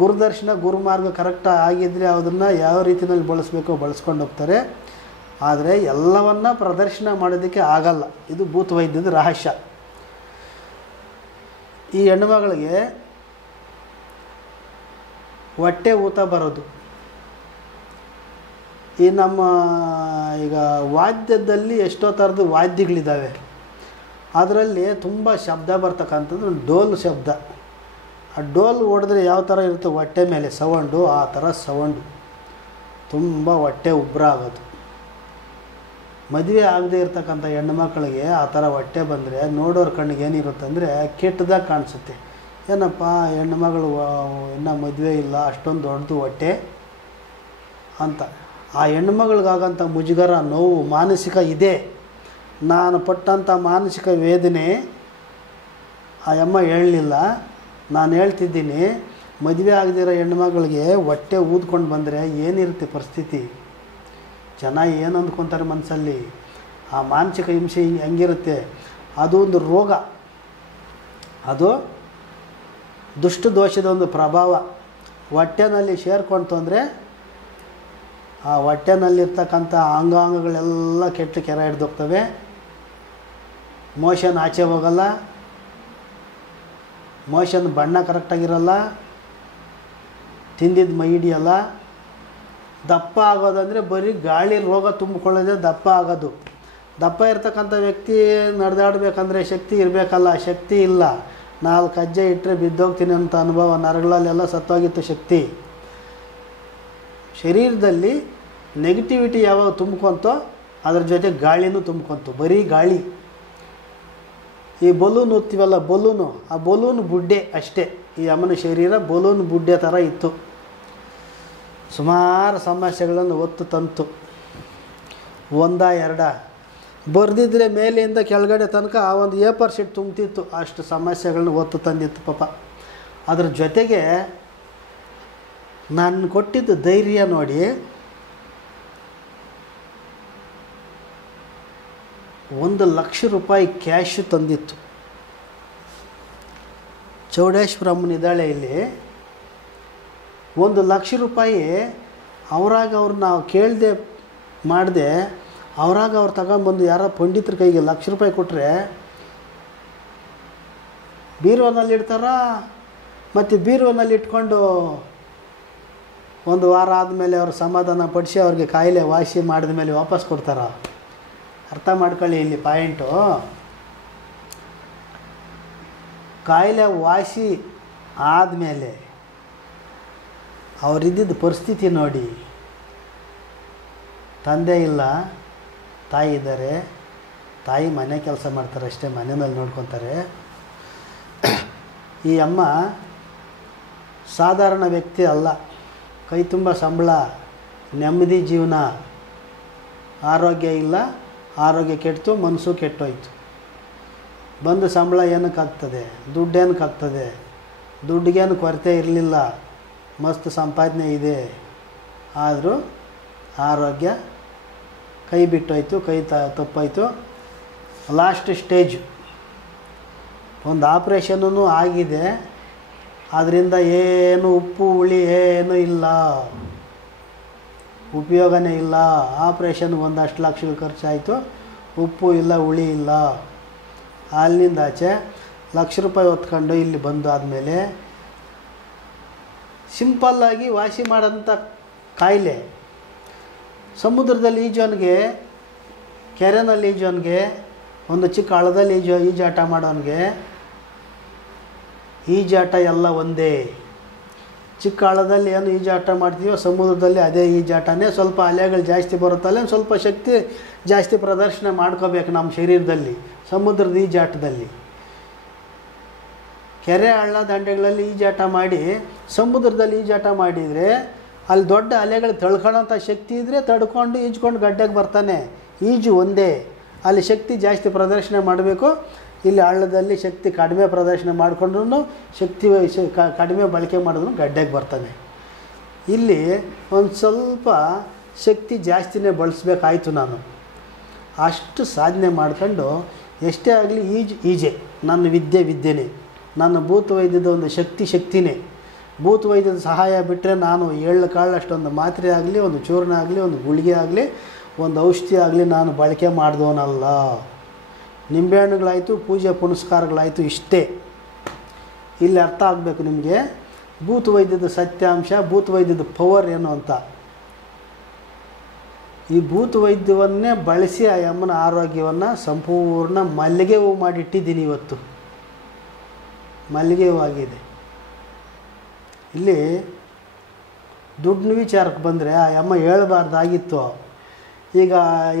ಗುರುದರ್ಶನ ಗುರುಮಾರ್ಗ ಕರೆಕ್ಟ್ ಆಗಿದ್ದರೆ ಅದನ್ನು ಯಾವ ರೀತಿಯಲ್ಲಿ ಬಳಸಬೇಕೋ ಬಳಸ್ಕೊಂಡು ಹೋಗ್ತಾರೆ. ಆದರೆ ಎಲ್ಲವನ್ನ ಪ್ರದರ್ಶನ ಮಾಡೋದಕ್ಕೆ ಆಗಲ್ಲ. ಇದು ಭೂತವೈದ್ಯದ ರಹಸ್ಯ. ಈ ಹೆಣ್ಣುಮಗಳಿಗೆ ಹೊಟ್ಟೆ ಊತ ಬರೋದು, ಈ ನಮ್ಮ ಈಗ ವಾದ್ಯದಲ್ಲಿ ಎಷ್ಟೋ ಥರದ ವಾದ್ಯಗಳಿದ್ದಾವೆ. ಅದರಲ್ಲಿ ತುಂಬ ಶಬ್ದ ಬರ್ತಕ್ಕಂಥದ್ದು ಡೋಲ್ ಶಬ್ದ. ಆ ಡೋಲ್ ಹೊಡೆದ್ರೆ ಯಾವ ಥರ ಇರುತ್ತೆ ಹೊಟ್ಟೆ ಮೇಲೆ ಸೌಂಡು, ಆ ಥರ ಸೌಂಡು. ತುಂಬ ಹೊಟ್ಟೆ ಉಬ್ಬರ ಆಗೋದು. ಮದುವೆ ಆಗದೆ ಇರ್ತಕ್ಕಂಥ ಹೆಣ್ಣುಮಕ್ಕಳಿಗೆ ಆ ಥರ ಹೊಟ್ಟೆ ಬಂದರೆ ನೋಡೋರ ಕಣ್ಣಿಗೆ ಏನಿರುತ್ತೆ ಅಂದರೆ ಕೆಟ್ಟದಾಗಿ ಕಾಣಿಸುತ್ತೆ. ಏನಪ್ಪ ಹೆಣ್ಣುಮಗಳು ಇನ್ನೂ ಮದುವೆ ಇಲ್ಲ, ಅಷ್ಟೊಂದು ದೊಡ್ಡದು ಹೊಟ್ಟೆ ಅಂತ. ಆ ಹೆಣ್ಣುಮಗಳಿಗಾಗಂಥ ಮುಜುಗರ, ನೋವು, ಮಾನಸಿಕ ಇದೆ. ನಾನು ಪಟ್ಟಂಥ ಮಾನಸಿಕ ವೇದನೆ ಆ ಅಮ್ಮ ಹೇಳಲಿಲ್ಲ, ನಾನು ಹೇಳ್ತಿದ್ದೀನಿ. ಮದುವೆ ಆಗದಿರೋ ಹೆಣ್ಣುಮಗಳಿಗೆ ಹೊಟ್ಟೆ ಊದ್ಕೊಂಡು ಬಂದರೆ ಏನಿರುತ್ತೆ ಪರಿಸ್ಥಿತಿ? ಜನ ಏನು ಅಂದ್ಕೊತಾರೆ ಮನಸ್ಸಲ್ಲಿ? ಆ ಮಾನಸಿಕ ಹಿಂಸೆ ಹೆಂಗಿರುತ್ತೆ? ಅದು ಒಂದು ರೋಗ, ಅದು ದುಷ್ಟ ದೋಷದ ಒಂದು ಪ್ರಭಾವ. ಹೊಟ್ಟೆನಲ್ಲಿ ಸೇರ್ಕೊಳ್ತು ಅಂದರೆ ಆ ಹೊಟ್ಟೆನಲ್ಲಿರ್ತಕ್ಕಂಥ ಅಂಗಾಂಗಗಳೆಲ್ಲ ಕೆಟ್ಟು ಕೆರೆ ಹಿಡ್ದೋಗ್ತವೆ. ಮೋಷನ್ ಆಚೆ ಹೋಗಲ್ಲ, ಮೋಷನ್ ಬಣ್ಣ ಕರೆಕ್ಟಾಗಿರಲ್ಲ, ತಿಂದಿದ್ದು ಮೈ ಹಿಡಿಯಲ್ಲ. ದಪ್ಪ ಆಗೋದಂದರೆ ಬರೀ ಗಾಳಿ ರೋಗ ತುಂಬಿಕೊಳ್ಳೋದೇ ದಪ್ಪ ಆಗೋದು. ದಪ್ಪ ಇರ್ತಕ್ಕಂಥ ವ್ಯಕ್ತಿ ನಡೆದಾಡಬೇಕಂದ್ರೆ ಶಕ್ತಿ ಇರಬೇಕಲ್ಲ, ಶಕ್ತಿ ಇಲ್ಲ. 4 ಹೆಜ್ಜೆ ಇಟ್ಟರೆ ಬಿದ್ದೋಗ್ತೀನಿ ಅಂತ ಅನುಭವ, ನರಗಳಲ್ಲೆಲ್ಲ ಸತ್ತೋಗಿತ್ತು ಶಕ್ತಿ. ಶರೀರದಲ್ಲಿ ನೆಗೆಟಿವಿಟಿ ಯಾವಾಗ ತುಂಬ್ಕೊಂತೋ ಅದ್ರ ಜೊತೆ ಗಾಳಿನೂ ತುಂಬ್ಕೊಂತು, ಬರೀ ಗಾಳಿ. ಈ ಬಲೂನ್ ಓದ್ತೀವಲ್ಲ, ಬಲೂನು, ಆ ಬಲೂನ್ ಬುಡ್ಡೆ ಅಷ್ಟೇ. ಈ ಅಮ್ಮನ ಶರೀರ ಬಲೂನ್ ಬುಡ್ಡೆ ಥರ ಇತ್ತು. ಸುಮಾರು ಸಮಸ್ಯೆಗಳನ್ನು ಒತ್ತು ತಂತು. ಒಂದ ಎರಡ ಬರೆದಿದ್ರೆ ಮೇಲಿಂದ ಕೆಳಗಡೆ ತನಕ ಆ ಒಂದು ಏಪರ್ ಶೀಟ್ ತುಂಬ್ತಿತ್ತು. ಅಷ್ಟು ಸಮಸ್ಯೆಗಳನ್ನ ಒತ್ತು ತಂದಿತ್ತು ಪಾಪ. ಅದ್ರ ಜೊತೆಗೆ ನಾನು ಕೊಟ್ಟಿದ್ದು ಧೈರ್ಯ ನೋಡಿ, 1,00,000 ರೂಪಾಯಿ ಕ್ಯಾಶು ತಂದಿತ್ತು. ಚೌಡೇಶ್ವರಮ್ಮನಿದ್ದಾಳೆ ಇಲ್ಲಿ. 1,00,000 ರೂಪಾಯಿ ಅವರಾಗ ಅವ್ರು ನಾವು ಕೇಳದೆ ಮಾಡಿದೆ, ಅವರಾಗ ಅವ್ರು ತಗೊಂಬಂದು ಯಾರೋ ಪಂಡಿತರ ಕೈಗೆ 1,00,000 ರೂಪಾಯಿ ಕೊಟ್ಟರೆ ಬೀರುವನಲ್ಲಿ ಇಡ್ತಾರ. ಮತ್ತು ಬೀರುವನಲ್ಲಿ ಇಟ್ಕೊಂಡು ಒಂದು ವಾರ ಆದಮೇಲೆ ಅವ್ರು ಸಮಾಧಾನ ಪಡಿಸಿ ಅವ್ರಿಗೆ ಕಾಯಿಲೆ ವಾಸಿ ಮಾಡಿದ ಮೇಲೆ ವಾಪಸ್ ಕೊಡ್ತಾರ. ಅರ್ಥ ಮಾಡ್ಕೊಳ್ಳಿ ಇಲ್ಲಿ ಪಾಯಿಂಟು. ಕಾಯಿಲೆ ವಾಸಿ ಆದಮೇಲೆ ಅವರಿದ್ದಿದ್ದ ಪರಿಸ್ಥಿತಿ ನೋಡಿ. ತಂದೆ ಇಲ್ಲ, ತಾಯಿ ಇದ್ದಾರೆ. ತಾಯಿ ಮನೆ ಕೆಲಸ ಮಾಡ್ತಾರೆ ಅಷ್ಟೇ, ಮನೆಯಲ್ಲಿ ನೋಡ್ಕೊತಾರೆ. ಈ ಅಮ್ಮ ಸಾಧಾರಣ ವ್ಯಕ್ತಿ ಅಲ್ಲ. ಕೈ ತುಂಬ ಸಂಬಳ, ನೆಮ್ಮದಿ ಜೀವನ. ಆರೋಗ್ಯ ಇಲ್ಲ, ಆರೋಗ್ಯ ಕೆಟ್ಟು ಮನಸ್ಸು ಕೆಟ್ಟೋಯ್ತು. ಬಂದು ಸಂಬಳ ಏನಕ್ಕಾಗ್ತದೆ, ದುಡ್ಡೇನಕ್ಕಾಗ್ತದೆ, ದುಡ್ಡಿಗೇನು ಕೊರತೆ ಇರಲಿಲ್ಲ, ಮಸ್ತ್ ಸಂಪಾದನೆ ಇದೆ. ಆದರೂ ಆರೋಗ್ಯ ಕೈ ಬಿಟ್ಟೋಯ್ತು, ಕೈ ತಪ್ಪಾಯಿತು. ಲಾಸ್ಟ್ ಸ್ಟೇಜ್ ಒಂದು ಆಪ್ರೇಷನ್ನೂ ಆಗಿದೆ. ಅದರಿಂದ ಏನು ಉಪ್ಪು ಹುಳಿ ಏನೂ ಇಲ್ಲ, ಉಪಯೋಗನೇ ಇಲ್ಲ. ಆಪ್ರೇಷನ್ಗೆ ಒಂದಷ್ಟು ಲಕ್ಷಗಳು ಖರ್ಚಾಯಿತು, ಉಪ್ಪು ಇಲ್ಲ, ಹುಳಿ ಇಲ್ಲ. ಅಲ್ಲಿಂದ ಆಚೆ 1,00,000 ರೂಪಾಯಿ ಹೊತ್ಕೊಂಡು ಇಲ್ಲಿ ಬಂದು ಆದಮೇಲೆ ಸಿಂಪಲ್ಲಾಗಿ ವಾಸಿ ಮಾಡೋಂಥ ಕಾಯಿಲೆ. ಸಮುದ್ರದಲ್ಲಿ ಈಜೋನಿಗೆ, ಕೆರೆನಲ್ಲಿ ಈಜೋನಿಗೆ, ಒಂದು ಚಿಕ್ಕ ಹಳ್ಳದಲ್ಲಿ ಈಜಾಟ ಮಾಡೋನಿಗೆ ಈಜಾಟ ಎಲ್ಲ ಒಂದೇ. ಚಿಕ್ಕ ಹಳ್ಳದಲ್ಲಿ ಏನು ಈಜಾಟ ಮಾಡ್ತೀವೋ ಸಮುದ್ರದಲ್ಲಿ ಅದೇ ಈಜಾಟನೇ. ಸ್ವಲ್ಪ ಅಲೆಗಳು ಜಾಸ್ತಿ ಬರುತ್ತಲ್ಲ, ಸ್ವಲ್ಪ ಶಕ್ತಿ ಜಾಸ್ತಿ ಪ್ರದರ್ಶನ ಮಾಡ್ಕೋಬೇಕು ನಮ್ಮ ಶರೀರದಲ್ಲಿ. ಸಮುದ್ರದ ಈಜಾಟದಲ್ಲಿ ಕೆರೆ ಹಳ್ಳ ದಂಡೆಗಳಲ್ಲಿ ಈಜಾಟ ಮಾಡಿ ಸಮುದ್ರದಲ್ಲಿ ಈಜಾಟ ಮಾಡಿದರೆ ಅಲ್ಲಿ ದೊಡ್ಡ ಅಲೆಗಳು ತಳ್ಕೊಳ್ಳೋಂಥ ಶಕ್ತಿ ಇದ್ದರೆ ತಡ್ಕೊಂಡು ಈಜ್ಕೊಂಡು ಗಡ್ಡೆಗೆ ಬರ್ತಾನೆ. ಈಜು ಒಂದೇ. ಅಲ್ಲಿ ಶಕ್ತಿ ಜಾಸ್ತಿ ಪ್ರದರ್ಶನ ಮಾಡಬೇಕು. ಇಲ್ಲಿ ಹಳ್ಳದಲ್ಲಿ ಶಕ್ತಿ ಕಡಿಮೆ ಪ್ರದರ್ಶನ ಮಾಡಿಕೊಂಡ್ರೂ ಶಕ್ತಿ ಕಡಿಮೆ ಬಳಕೆ ಮಾಡಿದ್ರು ಗಡ್ಡೆಗೆ ಬರ್ತಾನೆ. ಇಲ್ಲಿ ಒಂದು ಸ್ವಲ್ಪ ಶಕ್ತಿ ಜಾಸ್ತಿನೇ ಬಳಸಬೇಕಾಯ್ತು ನಾನು. ಅಷ್ಟು ಸಾಧನೆ ಮಾಡ್ಕೊಂಡು ಎಷ್ಟೇ ಆಗಲಿ ಈಜೆ ನನ್ನ ವಿದ್ಯೆನೇ. ನನ್ನ ಭೂತ ವೈದ್ಯದ ಒಂದು ಶಕ್ತಿನೇ. ಭೂತ ವೈದ್ಯದ ಸಹಾಯ ಬಿಟ್ಟರೆ ನಾನು ಎಳ್ಳು ಕಾಳಷ್ಟೊಂದು ಮಾತ್ರೆ ಆಗಲಿ, ಒಂದು ಚೂರ್ಣ ಆಗಲಿ, ಒಂದು ಗುಳಿಗೆ ಆಗಲಿ, ಒಂದು ಔಷಧಿ ಆಗಲಿ ನಾನು ಬಳಕೆ ಮಾಡಿದವನಲ್ಲ. ನಿಂಬೆಹಣ್ಣುಗಳಾಯಿತು, ಪೂಜೆ ಪುನಸ್ಕಾರಗಳಾಯಿತು, ಇಷ್ಟೇ. ಇಲ್ಲಿ ಅರ್ಥ ಆಗಬೇಕು ನಿಮಗೆ ಭೂತ ವೈದ್ಯದ ಸತ್ಯಾಂಶ, ಭೂತ ವೈದ್ಯದ ಪವರ್ ಏನು ಅಂತ. ಈ ಭೂತ ವೈದ್ಯವನ್ನೇ ಬಳಸಿ ಆ ಅಮ್ಮನ ಆರೋಗ್ಯವನ್ನು ಸಂಪೂರ್ಣ ಮಲ್ಲಿಗೆ ಹೂವು ಮಾಡಿಟ್ಟಿದ್ದೀನಿ. ಇವತ್ತು ಮಲ್ಲಿಗೆ ಹೂವು ಆಗಿದೆ. ಇಲ್ಲಿ ದುಡ್ಡಿನ ವಿಚಾರಕ್ಕೆ ಬಂದರೆ ಆ ಅಮ್ಮ ಹೇಳಬಾರ್ದಾಗಿತ್ತು. ಈಗ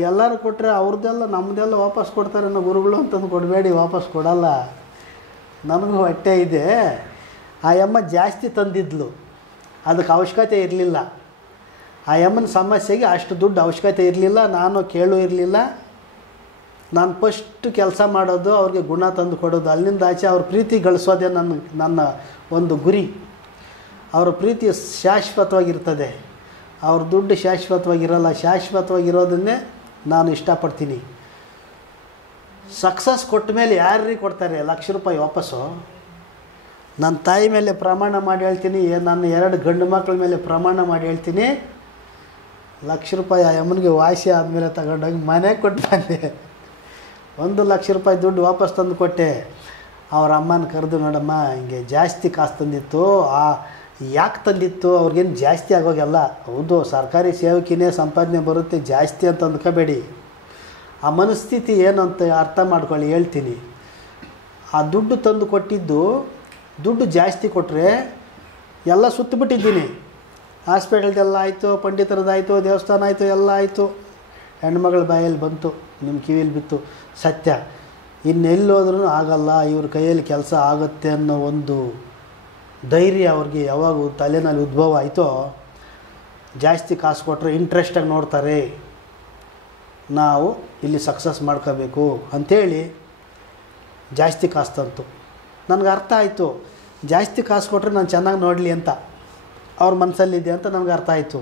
ಎಲ್ಲರೂ ಕೊಟ್ಟರೆ ಅವ್ರದ್ದೆಲ್ಲ ನಮ್ಮದೆಲ್ಲ ವಾಪಸ್ ಕೊಡ್ತಾರೆ ಅನ್ನೋ ಗುರುಗಳು ಅಂತಂದು ಕೊಡಬೇಡಿ, ವಾಪಸ್ ಕೊಡಲ್ಲ. ನನಗೂ ಹೊಟ್ಟೆ ಇದೆ. ಆ ಅಮ್ಮ ಜಾಸ್ತಿ ತಂದಿದ್ಲು, ಅದಕ್ಕೆ ಅವಶ್ಯಕತೆ ಇರಲಿಲ್ಲ. ಆ ಅಮ್ಮನ ಸಮಸ್ಯೆಗೆ ಅಷ್ಟು ದುಡ್ಡು ಅವಶ್ಯಕತೆ ಇರಲಿಲ್ಲ, ನಾನು ಕೇಳೂ ಇರಲಿಲ್ಲ. ನಾನು ಫಸ್ಟ್ ಕೆಲಸ ಮಾಡೋದು ಅವ್ರಿಗೆ ಗುಣ ತಂದು ಕೊಡೋದು. ಅಲ್ಲಿಂದ ಆಚೆ ಅವ್ರ ಪ್ರೀತಿ ಗಳಿಸೋದೇ ನನ್ನ ಒಂದು ಗುರಿ. ಅವರ ಪ್ರೀತಿ ಶಾಶ್ವತವಾಗಿರ್ತದೆ, ಅವ್ರ ದುಡ್ಡು ಶಾಶ್ವತವಾಗಿರಲ್ಲ. ಶಾಶ್ವತವಾಗಿರೋದನ್ನೇ ನಾನು ಇಷ್ಟಪಡ್ತೀನಿ. ಸಕ್ಸಸ್ ಕೊಟ್ಟ ಮೇಲೆ ಯಾರಿಗೆ ಕೊಡ್ತಾರೆ 1,00,000 ರೂಪಾಯಿ ವಾಪಸ್ಸು? ನನ್ನ ತಾಯಿ ಮೇಲೆ ಪ್ರಮಾಣ ಮಾಡಿ ಹೇಳ್ತೀನಿ, ನನ್ನ 2 ಗಂಡು ಮಕ್ಕಳ ಮೇಲೆ ಪ್ರಮಾಣ ಮಾಡಿ ಹೇಳ್ತೀನಿ, 1,00,000 ರೂಪಾಯಿ ಆ ಅಮ್ಮನಿಗೆ ವಾಸಿ ಆದಮೇಲೆ ತಗೊಂಡೋಗಿ ಮನೆಗೆ ಕೊಟ್ಟು ಬಂದೆ. 1,00,000 ರೂಪಾಯಿ ದುಡ್ಡು ವಾಪಸ್ ತಂದು ಕೊಟ್ಟೆ. ಅವ್ರ ಅಮ್ಮನ ಕರೆದು, ನೋಡಮ್ಮ ಹಿಂಗೆ ಜಾಸ್ತಿ ಕಾಸು ತಂದಿತ್ತು, ಯಾಕೆ ತಂದಿತ್ತು? ಅವ್ರಿಗೇನು ಜಾಸ್ತಿ ಆಗೋಗಲ್ಲ. ಹೌದು, ಸರ್ಕಾರಿ ಸೇವಕಿನೇ ಸಂಪಾದನೆ ಬರುತ್ತೆ, ಜಾಸ್ತಿ ಅಂತ ಅಂದ್ಕೋಬೇಡಿ. ಆ ಮನಸ್ಥಿತಿ ಏನು ಅಂತ ಅರ್ಥ ಮಾಡ್ಕೊಳ್ಳಿ, ಹೇಳ್ತೀನಿ. ಆ ದುಡ್ಡು ತಂದು ಕೊಟ್ಟಿದ್ದು, ದುಡ್ಡು ಜಾಸ್ತಿ ಕೊಟ್ಟರೆ ಎಲ್ಲ ಸುತ್ತಬಿಟ್ಟಿದ್ದೀನಿ. ಹಾಸ್ಪಿಟಲ್ದೆಲ್ಲ ಆಯಿತು, ಪಂಡಿತರದ್ದಾಯಿತು, ದೇವಸ್ಥಾನ ಆಯಿತು, ಎಲ್ಲ ಆಯಿತು. ಹೆಣ್ಮಗಳ ಬಾಯಲ್ಲಿ ಬಂತು, ನಿಮ್ಮ ಕಿವಿಯಲ್ಲಿ ಬಿತ್ತು ಸತ್ಯ. ಇನ್ನೆಲ್ಲೋದ್ರೂ ಆಗಲ್ಲ, ಇವ್ರ ಕೈಯಲ್ಲಿ ಕೆಲಸ ಆಗುತ್ತೆ ಅನ್ನೋ ಒಂದು ಧೈರ್ಯ ಅವ್ರಿಗೆ ಯಾವಾಗ ತಲೆನಲ್ಲಿ ಉದ್ಭವ ಆಯಿತೋ, ಜಾಸ್ತಿ ಕಾಸು ಕೊಟ್ಟರೆ ಇಂಟ್ರೆಸ್ಟಾಗಿ ನೋಡ್ತಾರೆ, ನಾವು ಇಲ್ಲಿ ಸಕ್ಸಸ್ ಮಾಡ್ಕೋಬೇಕು ಅಂಥೇಳಿ ಜಾಸ್ತಿ ಕಾಸು ತಂತು. ನನಗೆ ಅರ್ಥ ಆಯಿತು, ಜಾಸ್ತಿ ಕಾಸು ಕೊಟ್ಟರೆ ನಾನು ಚೆನ್ನಾಗಿ ನೋಡಲಿ ಅಂತ ಅವ್ರ ಮನಸ್ಸಲ್ಲಿದೆ ಅಂತ ನನಗೆ ಅರ್ಥ ಆಯಿತು.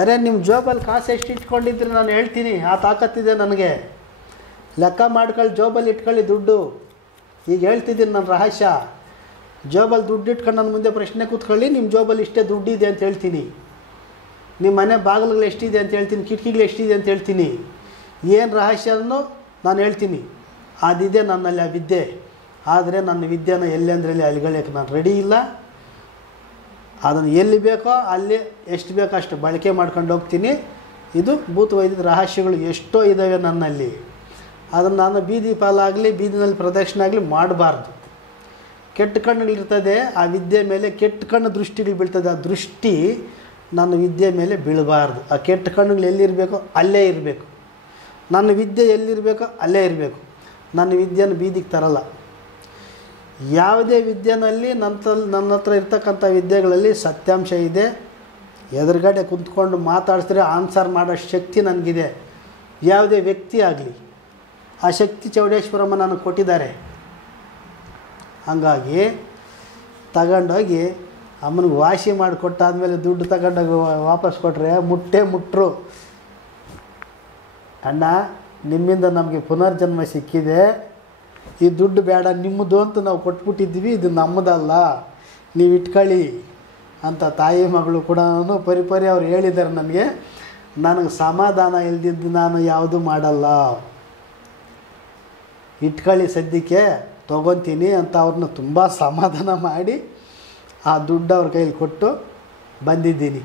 ಅರೆ ನಿಮ್ಮ ಜೋಬಲ್ಲಿ ಕಾಸು ಎಷ್ಟು ಇಟ್ಕೊಂಡಿದ್ರೆ ನಾನು ಹೇಳ್ತೀನಿ, ಆ ತಾಕತ್ತಿದೆ ನನಗೆ, ಲೆಕ್ಕ ಮಾಡ್ಕೊಳ್ಳಿ, ಜೋಬಲ್ಲಿ ಇಟ್ಕೊಳ್ಳಿ ದುಡ್ಡು. ಈಗ ಹೇಳ್ತಿದ್ದೀನಿ ನನ್ನ ರಹಸ್ಯ. ಜೋಬಲ್ಲಿ ದುಡ್ಡು ಇಟ್ಕೊಂಡು ನನ್ನ ಮುಂದೆ ಪ್ರಶ್ನೆ ಕೂತ್ಕೊಳ್ಳಿ, ನಿಮ್ಮ ಜೋಬಲ್ಲಿ ಇಷ್ಟೇ ದುಡ್ಡಿದೆ ಅಂತ ಹೇಳ್ತೀನಿ, ನಿಮ್ಮ ಮನೆ ಬಾಗಿಲುಗಳು ಎಷ್ಟಿದೆ ಅಂತ ಹೇಳ್ತೀನಿ, ಕಿಟಕಿಗಳು ಎಷ್ಟಿದೆ ಅಂತ ಹೇಳ್ತೀನಿ, ಏನು ರಹಸ್ಯನೂ ನಾನು ಹೇಳ್ತೀನಿ. ಅದಿದೆ ನನ್ನಲ್ಲಿ ಆ ವಿದ್ಯೆ. ಆದರೆ ನನ್ನ ವಿದ್ಯೆನ ಎಲ್ಲೆಂದ್ರಲ್ಲಿ ಅಲ್ಲಿಗಳಕ್ಕೆ ನಾನು ರೆಡಿ ಇಲ್ಲ. ಅದನ್ನು ಎಲ್ಲಿ ಬೇಕೋ ಅಲ್ಲಿ ಎಷ್ಟು ಬೇಕೋ ಅಷ್ಟು ಬಳಕೆ ಮಾಡ್ಕೊಂಡು ಹೋಗ್ತೀನಿ. ಇದು ಭೂತ ವೈದ್ಯದ ರಹಸ್ಯಗಳು ಎಷ್ಟೋ ಇದ್ದಾವೆ ನನ್ನಲ್ಲಿ. ಅದನ್ನು ನಾನು ಬೀದಿ ಪಾಲಾಗಲಿ, ಬೀದಿನಲ್ಲಿ ಪ್ರದಕ್ಷಿಣೆ ಆಗಲಿ ಮಾಡಬಾರ್ದು. ಕೆಟ್ಟ ಕಣ್ಣುಗಳಿರ್ತದೆ, ಆ ವಿದ್ಯೆ ಮೇಲೆ ಕೆಟ್ಟ ಕಣ್ಣು ದೃಷ್ಟಿಗಳು ಬೀಳ್ತದೆ. ಆ ದೃಷ್ಟಿ ನನ್ನ ವಿದ್ಯೆ ಮೇಲೆ ಬೀಳಬಾರ್ದು. ಆ ಕೆಟ್ಟ ಕಣ್ಣುಗಳು ಎಲ್ಲಿರಬೇಕೋ ಅಲ್ಲೇ ಇರಬೇಕು. ನನ್ನ ವಿದ್ಯೆ ಎಲ್ಲಿರಬೇಕೋ ಅಲ್ಲೇ ಇರಬೇಕು. ನನ್ನ ವಿದ್ಯೆನ ಬೀದಿಗೆ ತರಲ್ಲ. ಯಾವುದೇ ವಿದ್ಯೆನಲ್ಲಿ ನನ್ನ ಹತ್ರ ಇರ್ತಕ್ಕಂಥ ವಿದ್ಯೆಗಳಲ್ಲಿ ಸತ್ಯಾಂಶ ಇದೆ. ಎದುರುಗಡೆ ಕುಂತ್ಕೊಂಡು ಮಾತಾಡಿಸಿದ್ರೆ ಆನ್ಸರ್ ಮಾಡೋ ಶಕ್ತಿ ನನಗಿದೆ. ಯಾವುದೇ ವ್ಯಕ್ತಿ ಆಗಲಿ ಆ ಶಕ್ತಿ ಚೌಡೇಶ್ವರಮ್ಮ ನನಗೆ ಕೊಟ್ಟಿದ್ದಾರೆ. ಹಂಗಾಗಿ ತಗೊಂಡೋಗಿ ಅಮ್ಮನಿಗೆ ವಾಸಿ ಮಾಡಿಕೊಟ್ಟಾದ್ಮೇಲೆ ದುಡ್ಡು ತಗೊಂಡೋಗಿ ವಾಪಸ್ ಕೊಟ್ಟರೆ ಮುಟ್ರು. ಅಣ್ಣ, ನಿಮ್ಮಿಂದ ನಮಗೆ ಪುನರ್ಜನ್ಮ ಸಿಕ್ಕಿದೆ, ಈ ದುಡ್ಡು ಬೇಡ, ನಿಮ್ಮದು ಅಂತ ನಾವು ಕೊಟ್ಬಿಟ್ಟಿದ್ದೀವಿ, ಇದು ನಮ್ಮದಲ್ಲ, ನೀವು ಇಟ್ಕೊಳ್ಳಿ ಅಂತ ತಾಯಿ ಮಗಳು ಕೂಡ ಪರಿಪರಿ ಅವ್ರು ಹೇಳಿದ್ದಾರೆ ನನಗೆ. ನನಗೆ ಸಮಾಧಾನ ಇಲ್ದಿದ್ದು ನಾನು ಯಾವುದೂ ಮಾಡಲ್ಲ, ಇಟ್ಕೊಳ್ಳಿ ಸದ್ಯಕ್ಕೆ ತೊಗೊತೀನಿ ಅಂತ ಅವ್ರನ್ನ ತುಂಬ ಸಮಾಧಾನ ಮಾಡಿ ಆ ದುಡ್ಡು ಅವ್ರ ಕೈಲಿ ಕೊಟ್ಟು ಬಂದಿದ್ದೀನಿ.